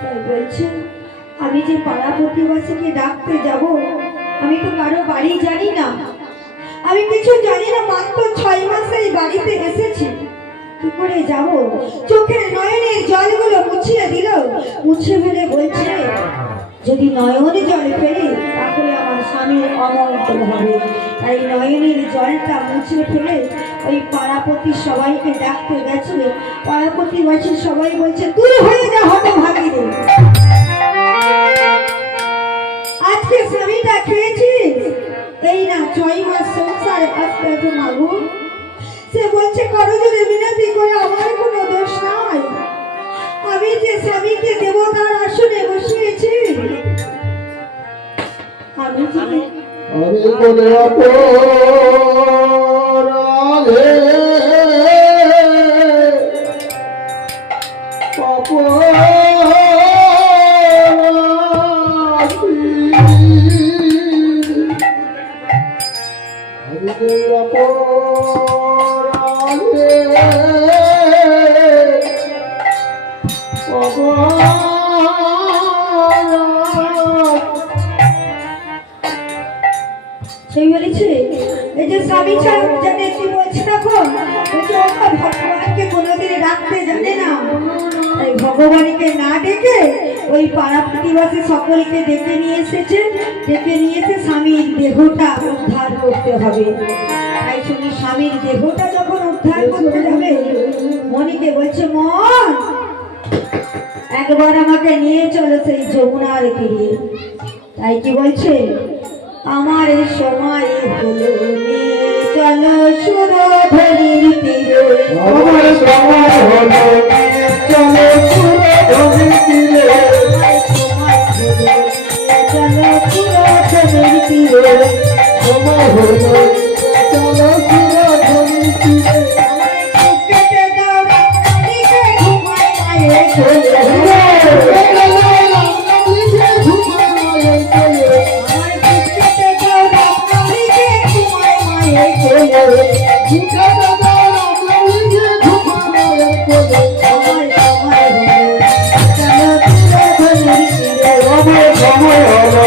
তাই বলছে আমি যে পাড়া প্রতিবাসীকে ডাকতে যাব, আমি তো কারো বাড়ি জানি না, আমি কিছু জানি না, মাত্র 6 মাসে এই বাড়িতে এসেছি, কি করে যাব? চোখের নয়নের জলগুলো মুছিয়ে দিল, মুছে ফেলে বলছে যদি নয়নে জল ফেলে তাহলে আমার স্বামীর অমঙ্গল হবে। তাই নয়নের জলটা মুছে ফেলে ওই পাড়াপতি সবাইকে ডাকতে গেছে। পাড়াপতিবাসী সবাই বলছে তুই হয়ে যা হতভাগী রে, আজকে স্বামীটা খেয়েছিস, এই না 6 মাস সংসারে আস্তে আস্তে মাগু। সে বলছে কারো যদি মিনতি করে আমার কোনো দোষ নাই, আমি যে স্বামীকে দেবতার আসনে বসিয়েছি, আমি কোনে অপরাধে সেই বলেছে এই যে স্বামী ছাড়া জানে কি বলছে তখন, বলছে ওটা ভগবানকে কোনোদিন ডাকতে জানে না, তাই ভগবানকে না ডেকে ওই পাড়া প্রতিবাসী সকলকে ডেকে নিয়ে এসেছে, ডেকে নিয়ে এসে স্বামীর দেহটা উদ্ধার করতে হবে। তাই শুনি স্বামীর দেহটা যখন উদ্ধার করতে যাবে, মনিকে বলছে মন একবার আমাকে নিয়ে চলো সেই যমুনার তীরে। তাই কি বলছে আমার সময় হলো, নিয়ে চলো সুরধরির তীরে, আমার সময় হলো, চলো সুরধরির তীরে, সময় হলো, চলো সুরধরির তীরে, সময় হলো, চলো সুরধরির তীরে। আমার বুকেতে দাও রামনালিকে ঘুমায় মায়ের কোলে, আমার বুকেতে দাও রামনালিকে ঘুমায় মায়ের কোলে, আমার সময় হলো,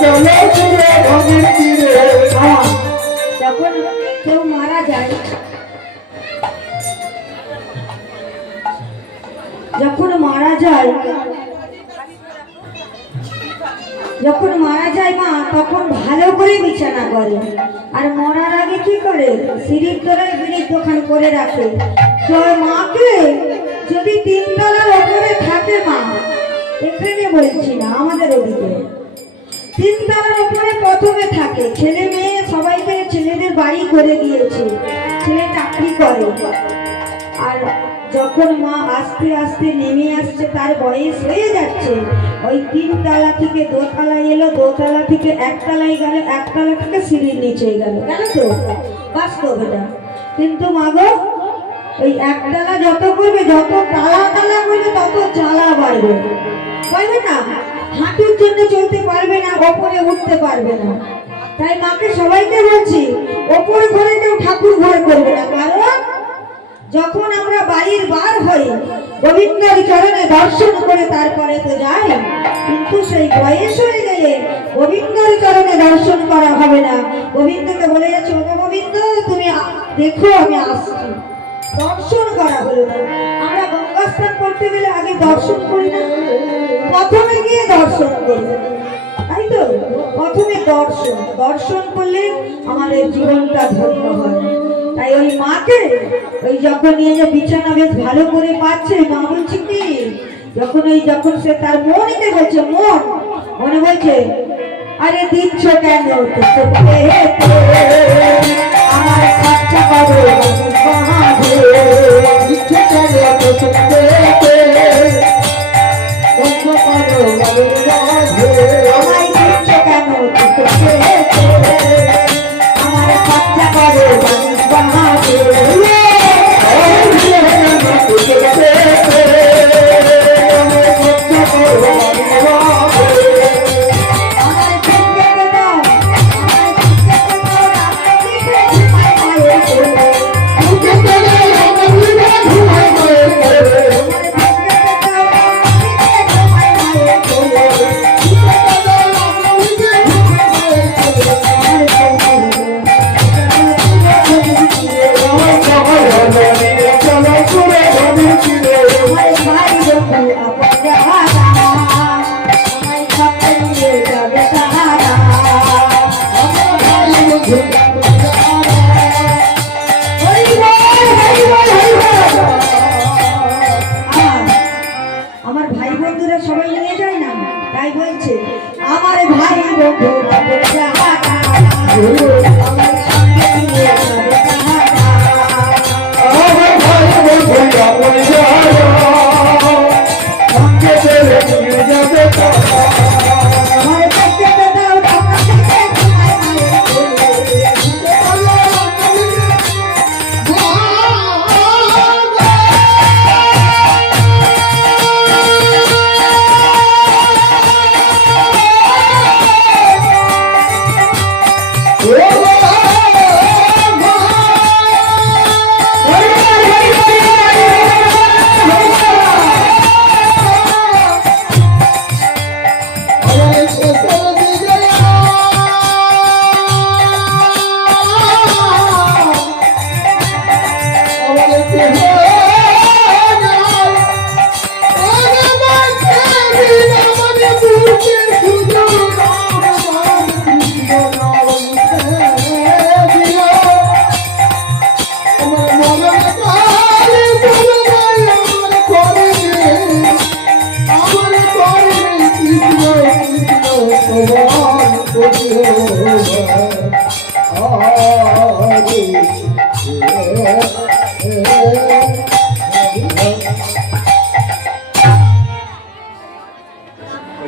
চলো সুরধরির তীরে। যখন কেউ মারা যায়, যখন মারা যায় মা, তখন ভালো করে বিছানা করে, আর মরার আগে কি করে সিঁড়ির তলায় বিড়ির দোকান করে রাখে। তো মাকে যদি 3 তলার ওপরে থাকে মা, এখানে বলছি না আমাদের ওদিকে 3 তলার ওপরে প্রথমে থাকে, ছেলে মেয়ে সবাইকে ছেলেদের বাড়ি করে দিয়েছে, ছেলে চাকরি করে, আর যখন মা আস্তে আস্তে নেমে আসছে, তার বয়স হয়ে যাচ্ছে, ওই 3 তলা থেকে 2 তলায় এলো, 2 তলা থেকে 1 তলায় গেল, 1 তলা থেকে সিঁড়ির নিচে গেল, কেন তো বাস্তব এটা। কিন্তু মা গো, ওই 1 তলা যত করবে, যত তালা তালা করবে, তত জ্বালা বাড়বে, পারবে না, হাঁটুর জন্য চলতে পারবে না, ওপরে উঠতে পারবে না। তাই মাকে সবাইকে বলছি, ওপর ঘরে কেউ ঠাকুর ঘর করবে না, কারণ যখন আমরা বাড়ির বার হই গোবিন্দের চরণে দর্শন করে তারপরে তো যাই, কিন্তু সেই বয়স হয়ে গেলে গোবিন্দের চরণে দর্শন করা হবে না। গোবিন্দকে বলে যাচ্ছে, ও গোবিন্দ তুমি দেখো আমি আসছি, দর্শন করা হলো না। আমরা গঙ্গা স্নান করতে গেলে আগে দর্শন করি না, প্রথমে গিয়ে দর্শন করি, তাই তো, প্রথমে দর্শন করলে আমাদের জীবনটা ধন্য হয়। তাই ওই মাকে ওই যখন নিয়ে যে বিছানা বেশ ভালো করে পাচ্ছে, মা বলছে কি, যখন সে তার মনকে বলছে, মনে বলছে, আরে দিচ্ছ কেন আমার খরচা করো আমায় দিচ্ছ কেন আমার খরচা করো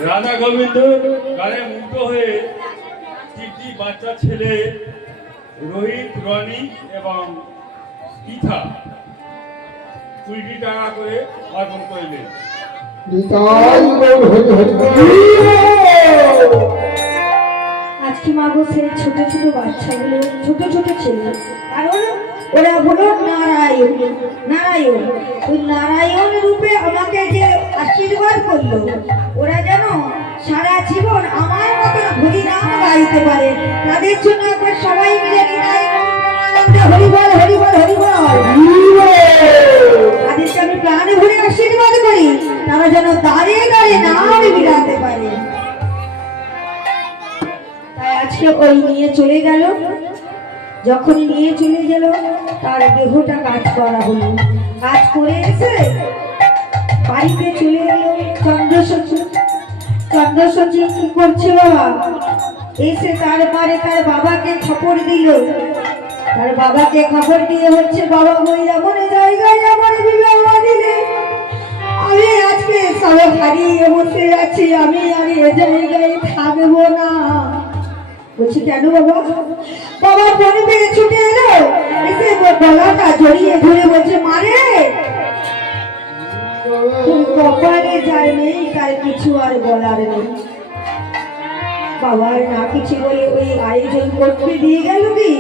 রাধা গোবিন্দ গানে মুগ্ধ হয়ে 3টি বাচ্চা ছেলে রোহিত, রনি এবং পিঠা 20 টাকা করে অর্পণ করলেন। আজকে মাগো সেই ছোট ছোট বাচ্চাগুলো, ছোট ছোট ছেলে, কারণ ওরা হলো নারায়ণ। ওই নারায়ণ রূপে আমাকে যে আশীর্বাদ করলো, ওরা যেন সারা জীবন আমার মতন হরি নাম গাইতে পারে, তাদের জন্য একবার সবাই মিলে হরি বল হরি বল হরি বল। তাদেরকে আমি প্রাণে ভরে আশীর্বাদ করি, তারা যেন দাঁড়িয়ে দাঁড়িয়ে নাম বিরাতে পারে। তাই আজকে ওই নিয়ে চলে গেল, যখনই নিয়ে চলে গেল তার দেহটা কাজ করা হলো। কাজ করে এসে বাড়িতে চলে গেল চন্দ্রসচি কি করছে বাবা, এসে তার বাবাকে খবর দিল, তার বাবাকে খবর দিয়ে হচ্ছে, বাবা ওই এমন জায়গায় আমার বিবাহ দিলে আমি আজকে সবে হারিয়ে বসে আছি, আমি আর এ জায়গায় থাকবো না। বলছি কেন বাবা? বাবা ফোন পেয়ে ছুটে এলো, এসে গলাটা জড়িয়ে ধরে বলছে, মারে কপালে যার নেই তার কিছু আর বলার নেই। বাবার না কিছু বলে ওই আয়োজন করতে দিয়ে গেল কি?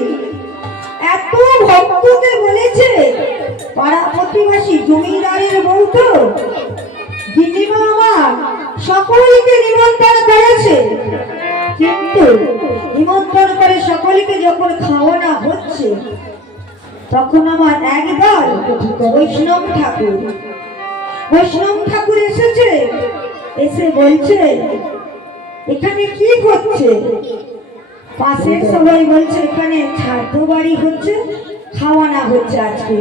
এত ভক্তকে বলেছে, পাড়া প্রতিবেশী জমিদারের বউ তো গিন্নিমা আমার সকলকে নিমন্ত্রণ করেছে, কিন্তু নিমন্ত্রণ করে সকলকে যখন খাওয়ানো হচ্ছে তখন আমার একদল বৈষ্ণব ঠাকুর এসেছে, এসে বলছে এখানে কি হচ্ছে? পাশে সবাই বলছে এখানে ছাদ্য বাড়ি হচ্ছে, খাওয়ানো হচ্ছে আজকে।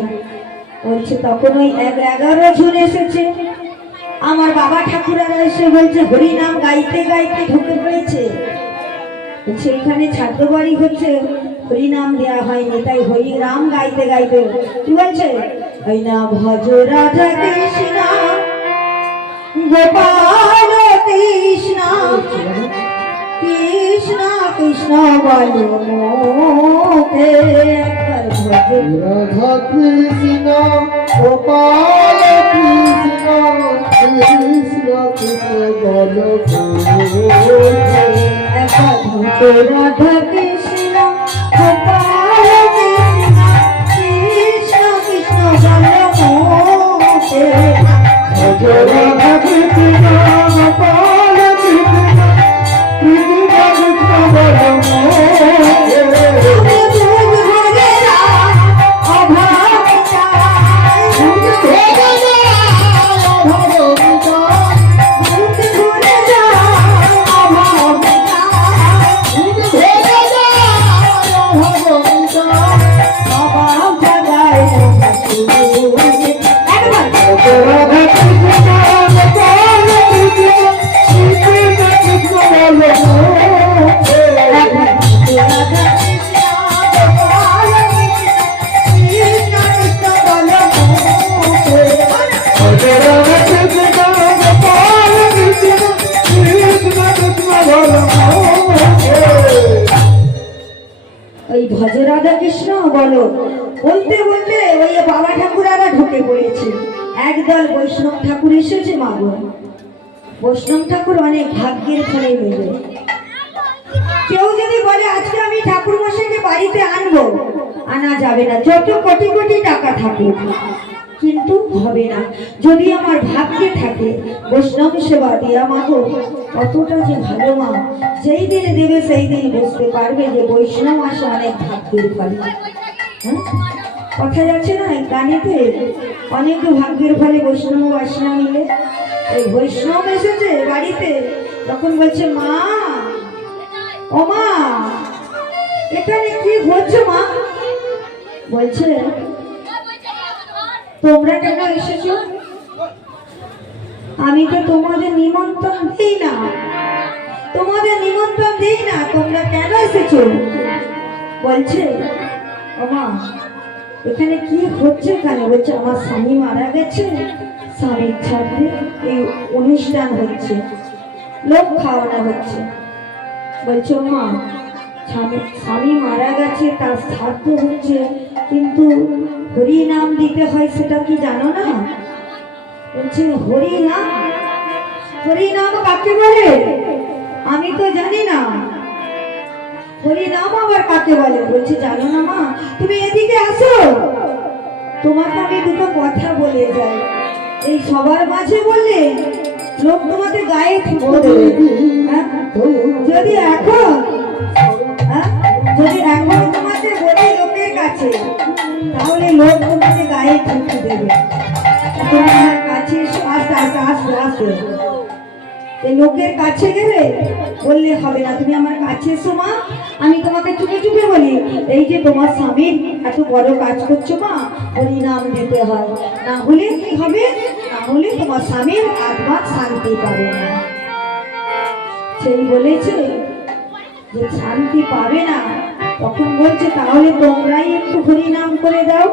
বলছে তখন ওই 11 জন এসেছে। আমার বাবা ঠাকুরারা এসে বলছে হরিনাম গাইতে গাইতে ঢুকে পড়েছে, বলছে এখানে ছাদ্য বাড়ি হচ্ছে, হরিনাম দেওয়া হয়নি, তাই হরিনাম গাইতে গাইতে কি বলছে, এই না ভজ রাধা কৃষ্ণ গোপাল কৃষ্ণ কৃষ্ণ কৃষ্ণ বলো মোতে, একবার ভজ রাধা কৃষ্ণ গোপাল কৃষ্ণ কৃষ্ণ কৃষ্ণ বল একবার ভজ রাধা কৃষ্ণ গোপাল কৃষ্ণ কৃষ্ণ কৃষ্ণ বলো মোতে, ভজ রাধা কৃষ্ণ গোপাল কৃষ্ণ কৃষ্ণ কৃষ্ণ বল ওই ভজ রাধা কৃষ্ণ বলো বলতে বলতে ওই বাবা ঠাকুরারা ঢুকে পড়েছে, একদল বৈষ্ণব ঠাকুর এসেছে। মাগো বৈষ্ণব ঠাকুর অনেক ভাগ্যের ফলে মেলে। কেউ যদি বলে আজকে আমি ঠাকুর মশাইকে বাড়িতে আনবো, আনা যাবে না, যত কোটি কোটি টাকা থাকুক, কিন্তু হবে না যদি আমার ভাগ্যে থাকে বৈষ্ণব সেবা দিয়া। মাগো কতটা যে ভালো মা, যেই দিনে দেবে সেই দিন বুঝতে পারবে যে বৈষ্ণব আসে অনেক ভাগ্যের ফলে। কথা যাচ্ছে না গানেতে, অনেক ভাগ্যের ফলে বৈষ্ণব আসে না মিলে। এই বৈষ্ণব এসেছে বাড়িতে, তখন বলছে মা ও মা এখানে কি হচ্ছে মা? বলছে তোমরা কেন এসেছো? আমি তো তোমাদের নিমন্ত্রণ দিই না, তোমরা কেন এসেছো? বলছে ও মা এখানে কি হচ্ছে কেন? বলছে আমার স্বামী মারা গেছে, স্বামীর সাথে এই অনুষ্ঠান হচ্ছে, লোক খাওয়ানো হচ্ছে। বলছে ও মা স্বামী মারা গেছে, তার শ্রাদ্ধ হচ্ছে, কিন্তু হরি নাম দিতে হয় সেটা কি জানো না? বলছে হরি নাম কাকে বলে? আমি তো জানি না, হরি নাম আবার কাকে বলে? বলছে জানো না মা, তুমি এদিকে আসো, তোমাকে আমি দুটো কথা বলে যাই। এই সবার মাঝে বললে লোক তোমাকে গায়ে ঠুকো দেবে। যদি এখন তোমাকে বলি লোকের কাছে, তাহলে লোক তোমাকে গায়ে ঠুকে দেবে। তোমার কাছে আস্তে আস্তে আস্তে আস্তে এই লোকের কাছে গেলে বললে হবে না, তুমি আমার কাছে এসো মা, আমি তোমাকে চুপে চুপে বলি এই যে তোমার স্বামীর এত বড় কাজ করছো মা, হরি নাম দিতে হয়, না হলে কি হবে? না হলে তোমার স্বামীর আত্মা শান্তি পাবে না। সেই বলেছে যে শান্তি পাবে না, তখন বলছে তাহলে তোমরাই একটু হরিনাম করে দাও,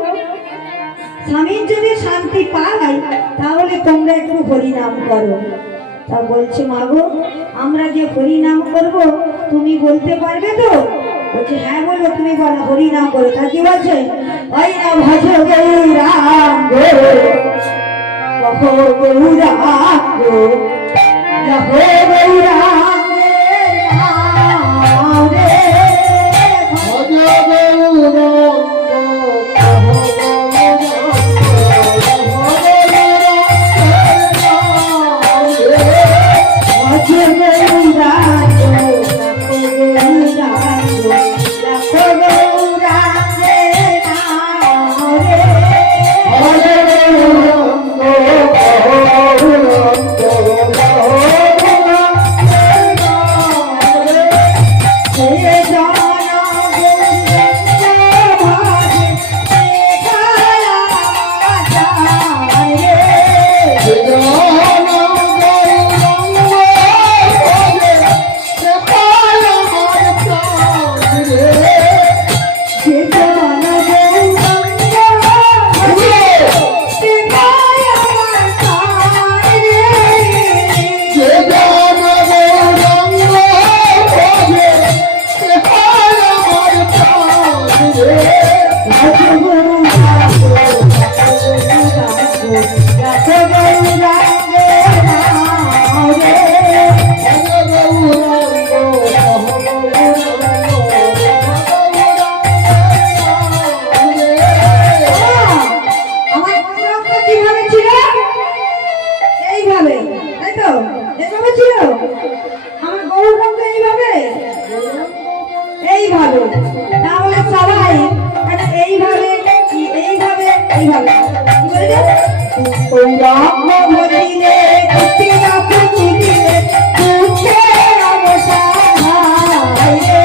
স্বামীর যদি শান্তি পায় তাহলে তোমরা একটু হরিনাম করো। তা বলছে মাগো আমরা যে হরিনাম করব তুমি বলতে পারবে তো? বলছে হ্যাঁ বলবো, তুমি বলো হরিনাম করো। তা কি বলছে? ওই না ভজ গৌরাঙ্গ কহো গৌরাঙ্গ লহো গৌরাঙ্গ নাম রে। ভজ গৌরাঙ্গ এইভাবে, তাহলে সবাই এইভাবে এইভাবে এইভাবে কি বলে গৌরাঙ্গ বলিলে কুটি না কুটিলে কুছে অবসান রে।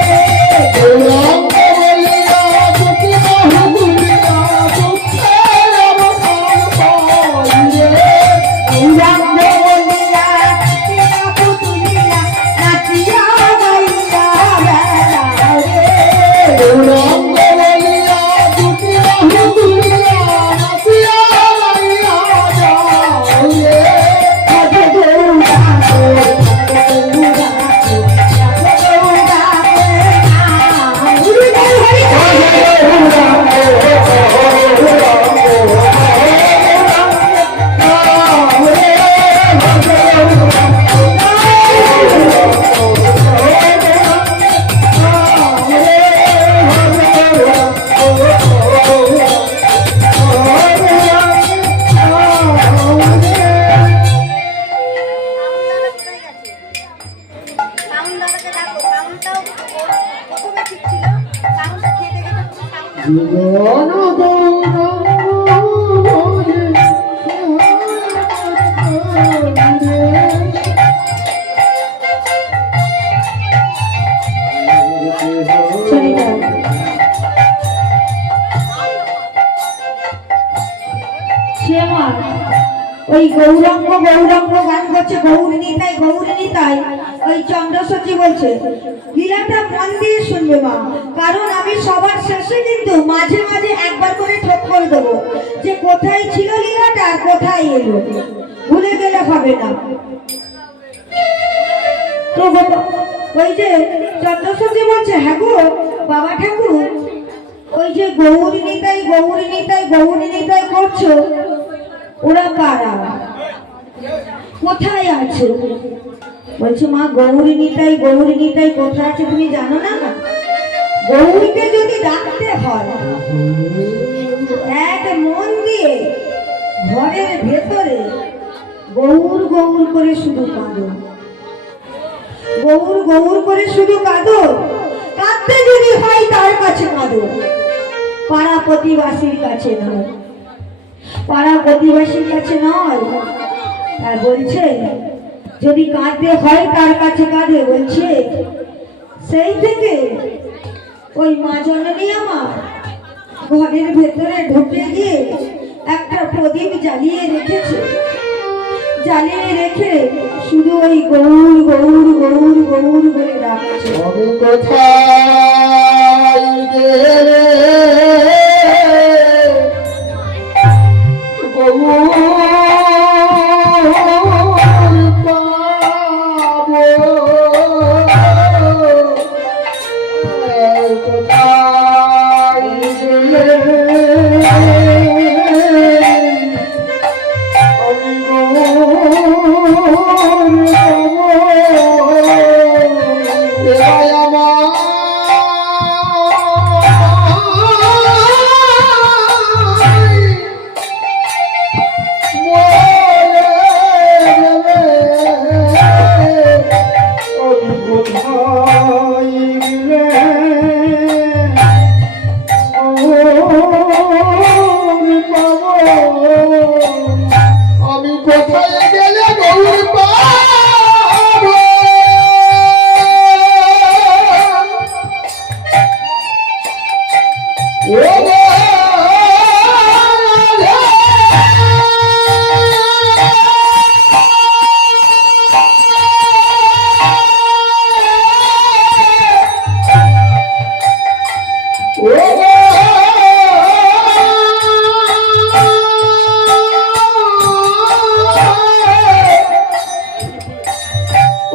গৌরাঙ্গ বলিলা কুটি না কুটিলা কুছে অবসান পাইরে। গৌরাঙ্গ বলিলা কুটি না কুটিলা নাচিয়া গাইয়া বেড়া রে। গৌরাঙ্গ বলিলা কুটি না কুটিলা নাচিয়া গাইয়া যাও রে। ভজ গৌরাঙ্গ জীবন গৌরাঙ্গ ভজে ওই গৌরাঙ্গ গৌরাঙ্গ গান করছে, গৌর নিতাই গৌর নিতাই। ওই চন্দ্রসচী বলছে লীলাটা মন দিয়ে শুনবে মা, কারণ আমি সবার শেষে কিন্তু মাঝে মাঝে একবার করে ঠোক করে দেবো যে কোথায় ছিল লীলাটা আর কোথায় এলো, ভুলে গেলে হবে না। তো ওই যে চন্দ্রসচী বলছে হ্যাঁ গো বাবা ঠাকুর, ওই যে গৌর নিতাই গৌর নিতাই গৌর নিতাই করছো, ওরা কারা, কোথায় আছে? বলছে মা গৌরী নিতাই কোথায় আছে তুমি জানো না? গৌরীকে যদি ডাকতে হয় এক মন দিয়ে ঘরের ভেতরে গৌর গৌর করে শুধু কাঁদো, গৌর গৌর করে শুধু কাঁদো। কাঁদতে যদি হয় তার কাছে কাঁদো, পাড়া প্রতিবাসীর কাছে নয়, পাড়া প্রতিবাসীর কাছে নয়। আর বলছে যদি কাঁদতে হয় তার কাছে কাঁদে। বলছে সেই থেকে ওই মা জননী আমার ঘরের ভেতরে ঢুকে গিয়ে একটা প্রদীপ জ্বালিয়ে রেখেছে, জ্বালিয়ে রেখে শুধু ওই গৌর গৌর গৌর গৌর বলে ডাকছে। আমি কোথায় কোথায় গেলে আমি কোথায় গেলে গৌর পাবো ও গো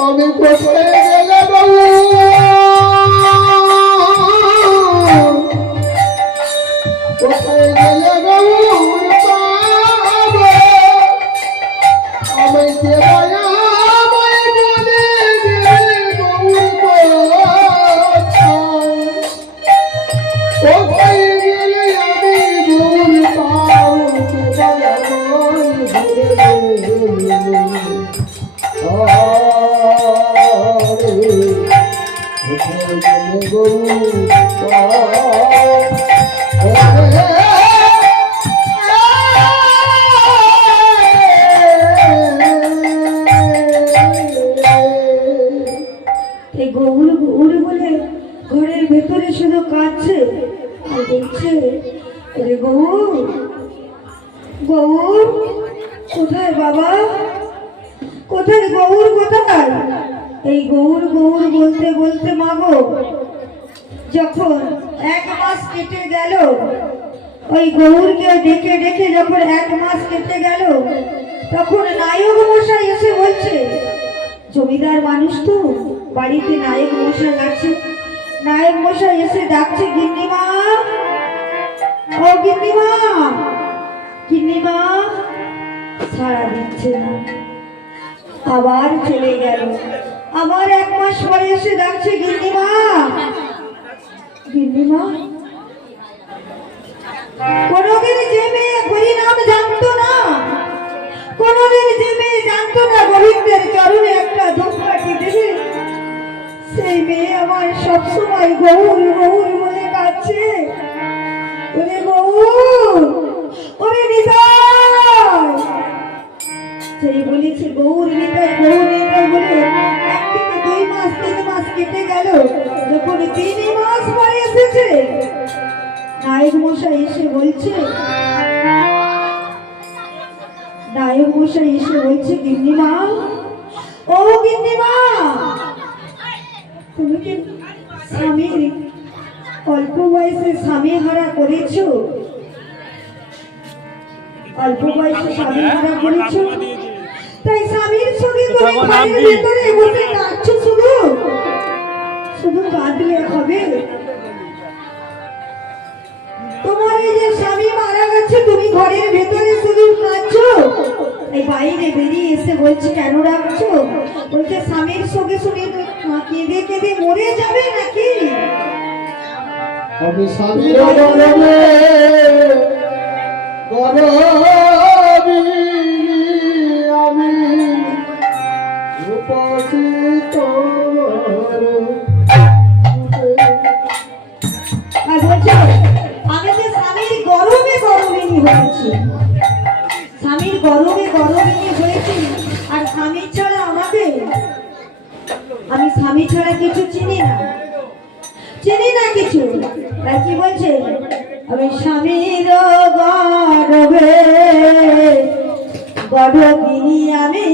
আমি কোথায় গেলে বাবু কোথায় গেলে বাবু আমি কে মায়া আমায় বলে গেলে গৌর কোথায় গেলে আমি গৌর পাও কে মায়া এই গৌর গৌর বলে ঘরের ভেতরে শুধু কাঁদছে আর বলছে রে গৌর গৌর কোথায় বাবা কোথায় গৌর কোথায় এই গৌর গৌর বলতে বলতে মাগো যখন 1 মাস কেটে গেল ওই গৌরকে ডেকে ডেকে যখন 1 মাস কেটে গেল তখন নায়ক মশাই এসে বলছে জমিদার মানুষ তো বাড়িতে নায়ক মশাই আছে নায়ক মশাই এসে ডাকছে গিন্নিমা ও গিন্নিমা গিন্নিমা সাড়া দিচ্ছে না আবার চলে গেল আবার 1 মাস পরে এসে ডাকছে গিন্নিমা গিন্নিমা কোনদিন যে মেয়ে হরিনাম জানতো না কোনদিন যে মেয়ে জানতো না গোবিন্দের চরণে একটা ধূপকাঠি দেবে সেই মেয়ে আমার সবসময় গৌর গৌর বলে কাঁদছে ওরে গৌর ওরে নিতাই সেই বলেছে গৌর নিতাই বলে 1 থেকে 2 মাস 3 মাস কেটে গেল যখন 3 মাস পরে এসেছে নায়ক মশাই এসে বলছে গিন্নিমা ও গিন্নিমা তুমি কি স্বামীর অল্প বয়সে স্বামী হারা করেছো অল্প বয়সে স্বামী হারা করেছো তাই স্বামীর সঙ্গে তুমি ঘরের ভিতরে বসে কাঁদছো শুধু শুধু কাঁদলে হবে তোমার এই যে স্বামী মারা গেছে তুমি ঘরের ভেতরে শুধু কাঁদছো এই বাইরে বেরিয়ে এসে বলছে কেন রাখছো বলছে স্বামীর সঙ্গে সঙ্গে কেঁদে কেঁদে মরে যাবে নাকি আমি স্বামীর গরমে আমি উপস্থিত আর বলছে আমি যে স্বামীর গরমে গরমিনী হয়েছি স্বামীর গরমে গরমিনী হয়েছি আর স্বামী ছাড়া আমি স্বামী ছাড়া কিছু চিনি না কিছু তাই কি বলছে আমি স্বামীর গর্ভে গর্ভিণী আমি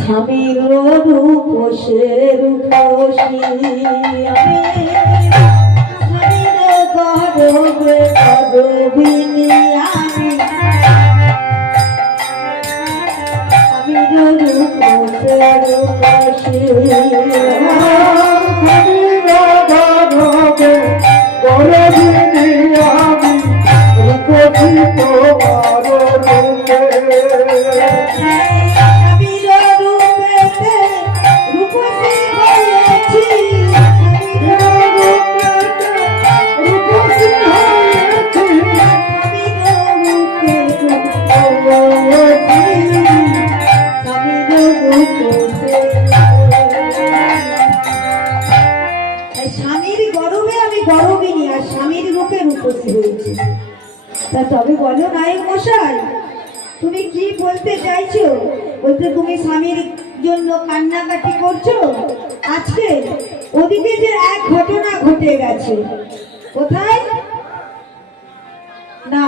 স্বামীর রূপসে রূপসী আমি স্বামীর গর্ভে গর্ভিণী আমি স্বামীর রূপসে রূপসী তা তবে বলো নায়ক মশাই, তুমি কি বলতে চাইছো? বলতে তুমি স্বামীর জন্য কান্নাকাটি করছো আজকে? ওদিকে যে এক ঘটনা ঘটে গেছে। কোথায়? না,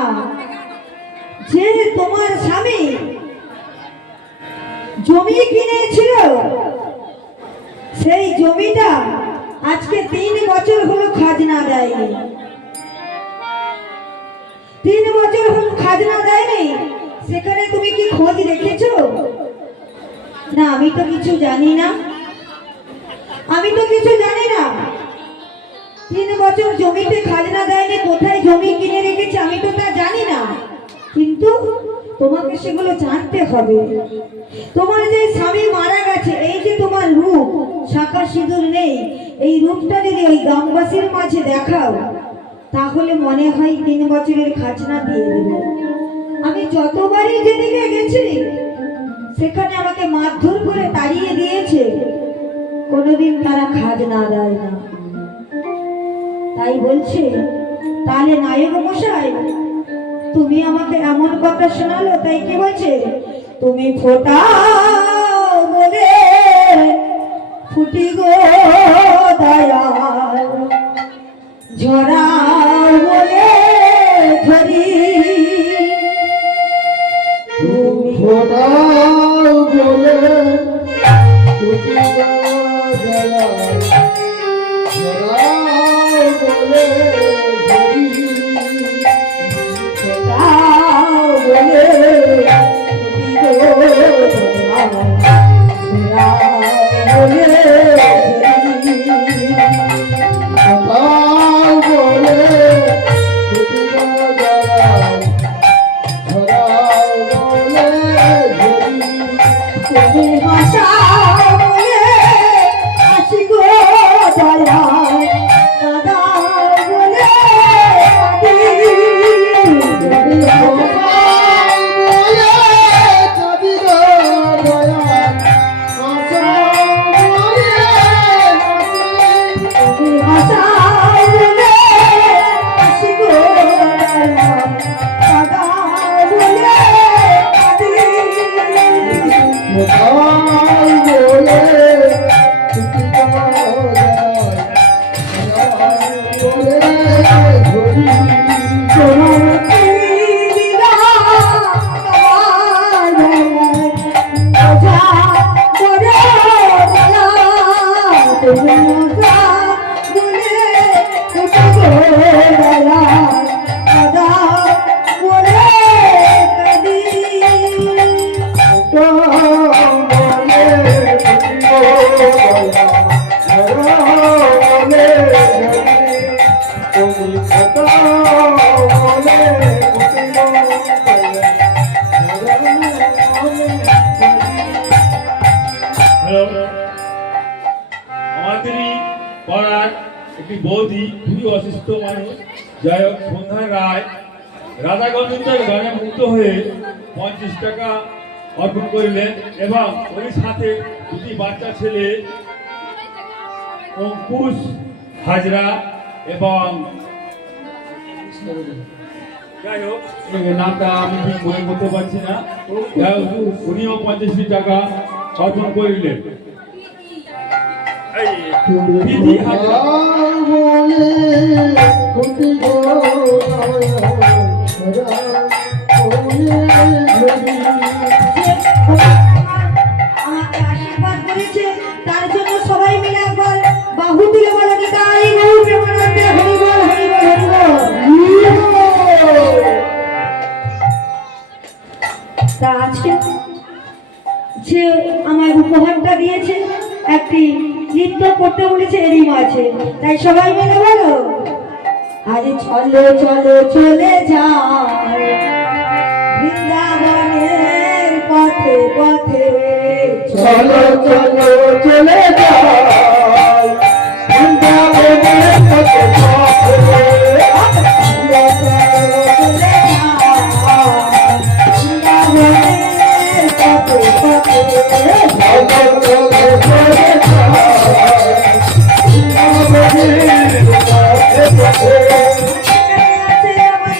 যে তোমার স্বামী জমি কিনেছিল, সেই জমিটা আজকে 3 বছর হলো খাজনা দেয়নি। 3 বছর হলো খাজনা দেয়নি। সেখানে তুমি কি খোঁজ রেখেছো? না, আমি তো কিছু জানি না। 3 বছর জমিতে খাজনা দেয়নি, কোথায় জমি কিনে রেখেছে আমি তো তা জানি না। কিন্তু তোমাকে সেগুলো জানতে হবে। তোমার যে স্বামী মারা গেছে, এই যে তোমার রূপ, শাখা সিঁদুর নেই, এই রূপটা যদি ওই গ্রামবাসীর মাঝে দেখাও, তাহলে মনে হয় 3 বছরের খাজনা দিয়ে দেবে। আমি যতবারই যেদিকে গেছি সেখানে আমাকে মারধর করে তাড়িয়ে দিয়েছে, কোনোদিন তারা খাজনা দেয় না। তাই বলছে, তাহলে নায়ক মশাই তুমি আমাকে এমন কথা শোনালো, তাই কি বলছে? তুমি ফোটাও বলে ফুটি গো দয়াল, ঝরাও বলে ঝরি। তুমি ফোটাও বলে ফুটি গো দয়াল, ঝরাও বলে ঝরি। ফোটাও বলে ফুটি গো দয়াল, ঝরাও বলে ঝরি। ফোটাও বলে ফুটি গো দয়াল, ঝরাও বলে ঝরি। তুমি হাসাও বলে হাসি গো দয়াল, কাঁদাও বলে কাঁদি। তুমি ফোটাও বলে কাঁদি গো দয়াল, হাসাও বলে হাসি। তুমি হাসাও বলে হাসি গো দয়াল, কাঁদাও বলে কাঁদি। ফোটাও বলে ফুটি গো দয়াল, ঝরাও বলে ঝরি। তোমার লীলা আমার বেলায় বোঝা বড় বেলা, তুমি মজা বলে ফুটি গো দয়াল, কাঁদা বলে কাঁদি। হ্যালো, আমাদেরই পাড়ার একটি বৌদি, খুবই অসুস্থ মানুষ। যাই হোক, সন্ধ্যা রায় রাধা গোবিন্দের গানে মুগ্ধ হয়ে 50 টাকা অর্পণ করিলেন এবং ওই সাথে 2টি বাচ্চা ছেলে অঙ্কুশ হাজরা এবং যাই হোক, এই নামটা আমি ঠিক মনে করতে পারছি না, যাই হোক, উনিও 50 টাকা অর্পণ করিলেন। এই প্রীতি হাজরা বলে ফুটি গো দয়াল, ঝরাও বলে ঝরি। আমাকে আশীর্বাদ করেছে, তার জন্য সবাই মিলে একবার বাহু তুলে বলো নিতাই গৌর প্রেমানন্দে হরি বল হরি বল হরি বল। তা আজকে যে আমার উপহারটা দিয়েছে, একটি নৃত্য করতে বলেছে, এরই মাঝে, তাই সবাই মিলে বলো, আজ চলো চলো চলে যাই বৃন্দাবনের পথে পথে। চলো চলো চলে যাই বৃন্দাবনের পথে পথে। চলো চলো চলে যাই বৃন্দাবনের পথে পথে। চলো চলো চলে যাই বৃন্দাবনের পথে পথে। এখানে আছে আমার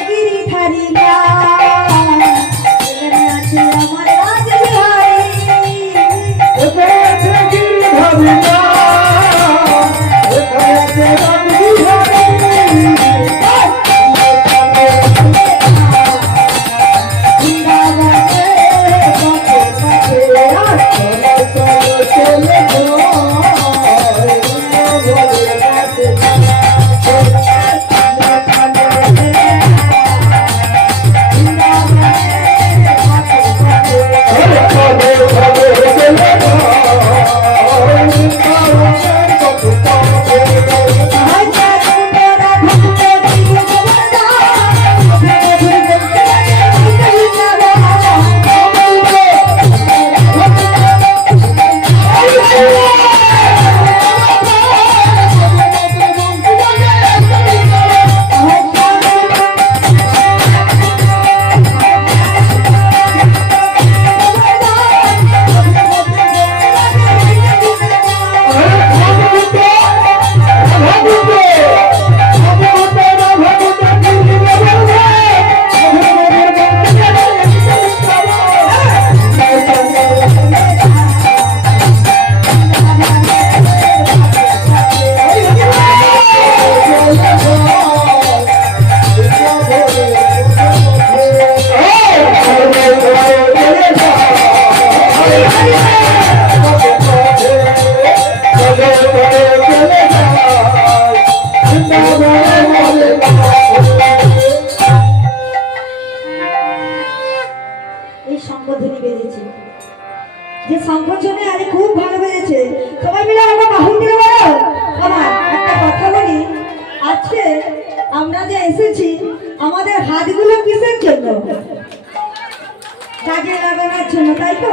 জন্য, তাই তো?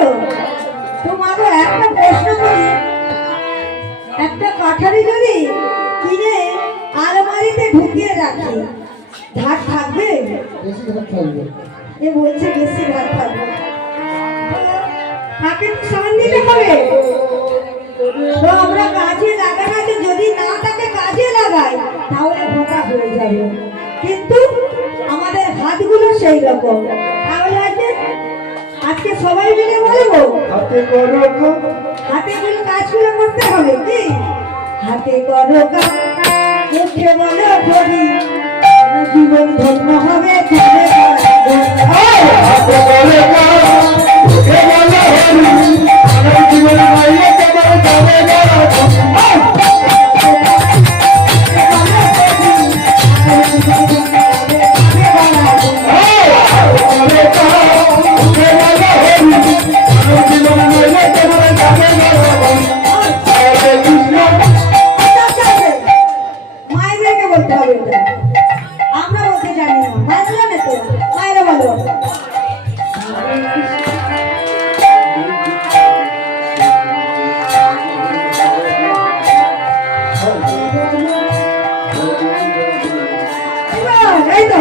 তো মাগো একটা প্রশ্ন করি, একটা কাঠারি যদি কিনে আলমারিতে ঢুকিয়ে রাখি, ধার থাকবে? বেশি ভাত থাকবে। এ বলছে বেশি ধার থাকবে। তাকে তো সান দিতে হবে। তো আমরা কাজে লাগাতে, যদি না তাকে কাজে লাগাই তাহলে ধোঁকা হয়ে যাবে। কিন্তু আমাদের হাতগুলো সেই রকম। তাহলে আজকে সবাই মিলে বলবো হাতে করো কাজ, হাতে গুলো কাজগুলো করতে হবে। কি হাতে করো কাজ, মুখে বলো করি, জীবন ধন্য হবে চলে হাতে করো কাজ, মুখে বলো হরি, আমার জীবন মাইলে তোমার যাবে না। মায়েদেরকে বলতে হবে এটা। আমরা বলতে জানি না, মায়েরা জানে তো, মায়েরা বলো। এই তো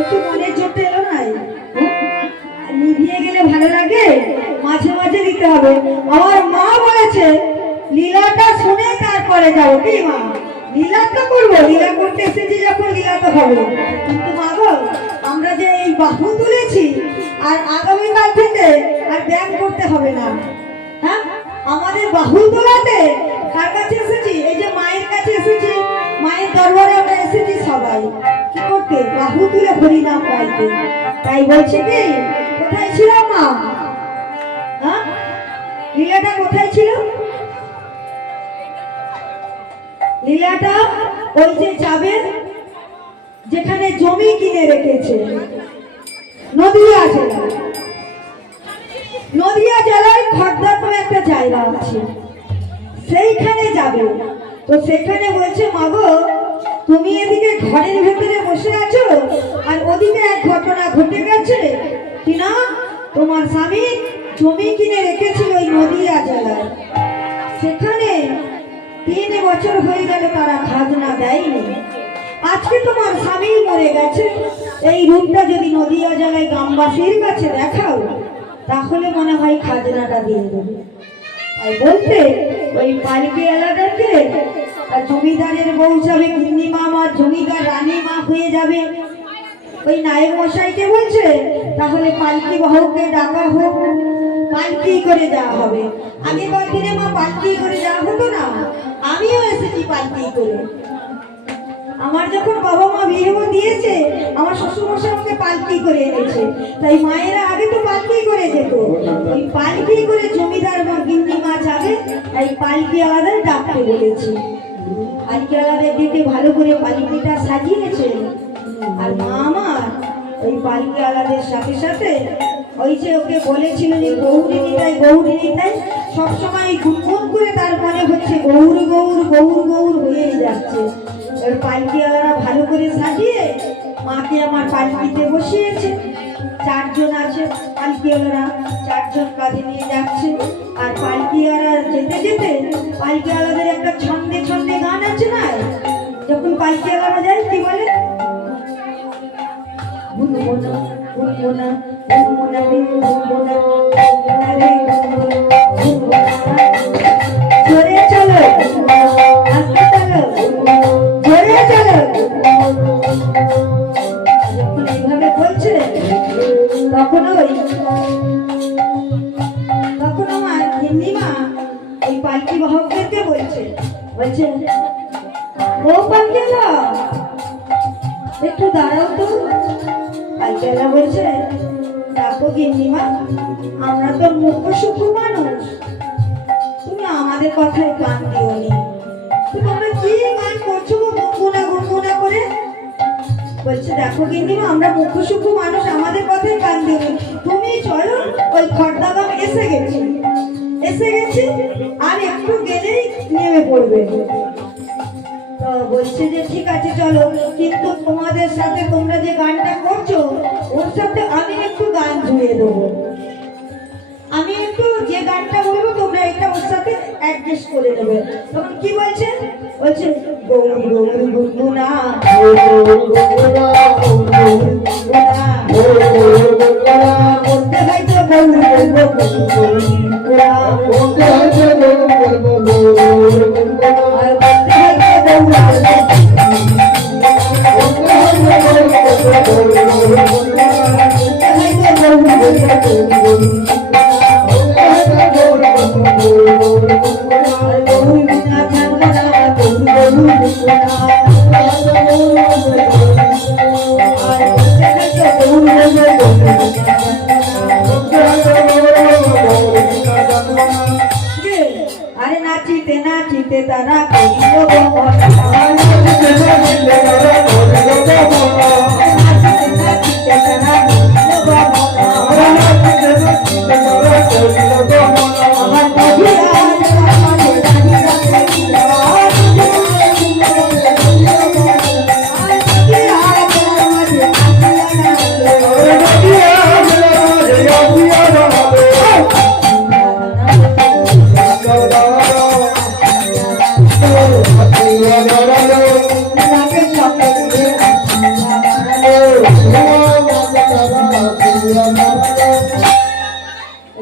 একটু মনের জোরটা এলো নাই? নিভিয়ে গেলে ভালো লাগে, মাঝে মাঝে দিতে হবে। আমার মা বলেছে লীলাটা শুনে তারপরে যাবো। কি মা, লীলা তো করবো, লীলা করতে এসেছি যখন লীলা তো হবে। কিন্তু মা গো, আমরা যে এই বাহু তুলেছি, আর আগামীকাল থেকে আর ব্যায়াম করতে হবে না। হ্যাঁ, আমাদের বাহু তোলাতে কার কাছে এসেছি? এই যে মায়ের কাছে এসেছি, মায়ের দরবারে আমরা এসেছি সবাই কি করতে? বাহু তুলে হরিনাম গাইতে। তাই বলছে কি, কোথায় ছিল মা? হ্যাঁ, লীলাটা কোথায় ছিল? লীলাটা ওই যে যাবে যেখানে জমি কিনে রেখেছে, নদিয়া জেলায়। নদিয়া জেলায় খড়দা করে একটা জায়গা আছে, সেইখানে যাবে। তো সেখানে বলছে মাগো, তুমি এদিকে ঘরের ভেতরে বসে আছো, আর ওদিকে এক ঘটনা ঘটে গেছে কি না, তোমার স্বামী জমি কিনে রেখেছিল ওই নদিয়া জেলায়। সেখানে 3 বছর হয়ে গেল তারা খাজনা দেয়নি। আজকে তোমার স্বামী মরে গেছে, এই রূপটা যদি নদিয়া জেলায় গ্রামবাসীর কাছে দেখাও, তাহলে মনে হয় খাজনাটা দিয়ে দেবে। তাই বলতে ওই পালকি এলাকাতে আর জমিদারের বউ যাবে গিন্নি মা, আর জমিদার রানী মা হয়ে যাবে। ওই নায়ক মশাইকে বলছে তাহলে পালকি বাহুকে ডাকা হোক, পালকি করে যাওয়া হবে। আগেকার দিনে মা পালকি করে যাওয়া হতো না, আমিও এসেছি পালকি করে। আমার যখন বাবা মা বিয়ে দিয়েছে, আমার শ্বশুর মশাই আমাকে পালকি করে এনেছে। তাই মায়েরা আগে তো পালকি করে যেত, ওই পালকি করে জমিদার বা গিন্নি মা যাবে, তাই পালকি আলাদা ডাকতে বলেছি। পালকি আলাদা ডেকে ভালো করে পালকিটা সাজিয়েছে। আর মা আমার ওই পালকি আলাদের সাথে সাথে ওই যে ওকে বলেছিল যে গৌরী নিতাই গৌরী নিতাই, সবসময় গুনগুন করে তার মনে হচ্ছে গৌর গৌর গৌর গৌর হয়েই যাচ্ছে। ওই পালকিওয়ালারা ভালো করে সাজিয়ে মাকে আমার পালকিতে বসিয়েছে। 4 জন আছে পালকিওয়ালারা, 4 জন কাঁধে নিয়ে যাচ্ছে। আর পালকিওয়ালা যেতে যেতে পালকিওয়ালাদের একটা ছন্দে ছন্দে গান আছে না, যখন পালকিওয়ালারা যায় কি বলে, গুনগুনা গুনগুনা গুনগুনা রে গুনগুনা গুনগুনা রে গুনগুনা, জোরে চলো। তখন আমার গিন্নিমা ওই পালকি বাহকদেরকে বলছে ও পালকিওয়ালা একটু দাঁড়াও তো। পালকিওয়ালা বলছে দেখো গিন্নিমা, আমরা তো মুখ্য সূক্ষ্ম মানুষ, তুমি আমাদের কথায় কান দিও নি। তোমরা কি গান করছো গুনগুনা করে? বলছে দেখো গিন্নিমা, আমরা মুখ্য সূক্ষ্ম মানুষ, আমাদের কথায় কান দিও নি। তুমি চলো, ওই খড়দাবাম এসে গেছি, আর একটু গেলেই নেমে পড়বে। তো বলছে যে ঠিক আছে চলো, কিন্তু তোমাদের সাথে তোমরা যে গানটা করছো ওর সাথে আমি একটু গান জুড়ে দেবো। আমি একটু যে গানটা বলবো তোমরা এটা ওর সাথে অ্যাডজাস্ট করে নেবে। তখন কি বলছে গৌরী গৌরী গুনগুনা, বলতে হয়তো গৌরী গুনগুনা, আর বলতে হয়তো আরে নাচিতে নাচিতে তারা করিল গমন, নাচিতে নাচিতে তারা করিল গমন, নাচিতে নাচিতে তারা করিল গমন, নাচিতে নাচিতে তারা করিল গমন। আমার মহিলা আমাদের রানীরা করিল,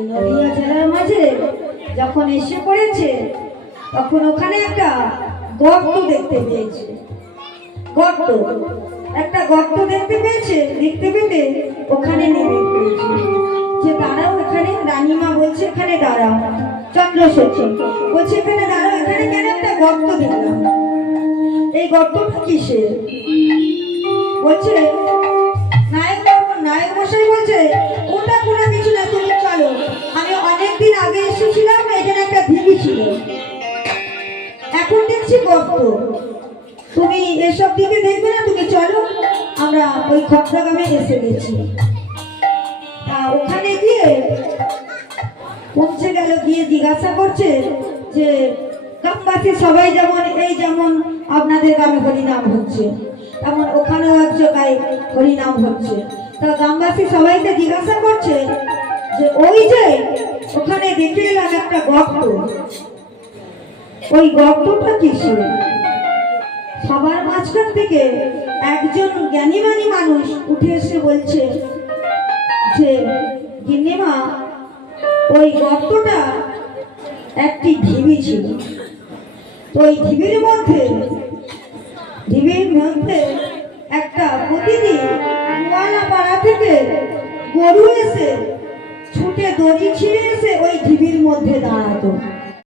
নদিয়া জেলার মাঝে যখন এসে পড়েছে তখন ওখানে একটা গর্ত দেখতে পেয়েছে। একটা গর্ত দেখতে পেতে ওখানে নেমে পড়েছে যে দাঁড়াও এখানে। রানীমা বলছে এখানে দাঁড়াও। চন্দ্রসচী বলছে এখানে দাঁড়াও, এখানে কেন একটা গর্ত দেখলাম, এই গর্তটা কিসের? বলছে নায়ক মশাই বলছে ওটা কোনো কিছু না, তুমি চলো, আমি অনেকদিন আগে এসেছিলাম, এখানে একটা ঢিবি ছিল, এখন দেখছি গর্ত, তুমি এসব দিকে দেখবে না, তুমি চলো, আমরা ওই খড়দাবামে এসে গেছি। ওখানে গিয়ে পৌঁছে গেল, গিয়ে জিজ্ঞাসা করছে যে গ্রামবাসী সবাই যেমন আপনাদের গ্রামে হরিনাম হচ্ছে, তেমন ওখানেও এক জায়গায় হরিনাম হচ্ছে। তা গ্রামবাসী সবাইকে জিজ্ঞাসা করছে যে ওই যে ওখানে দেখে এলাম একটা গর্ত, ওই গর্তটা কিসের? সবার মাঝখান থেকে একজন জ্ঞানীমানী মানুষ উঠে এসে বলছে যে গিন্নিমা, ওই গর্তটা একটি ঢিবি ছিল, তো ওই ঢিবির মধ্যে একটা প্রতিদিন গোয়ালা পাড়া থেকে গরু এসে ছুটে দড়ি ছিঁড়ে এসে ওই ঢিবির মধ্যে দাঁড়াতো।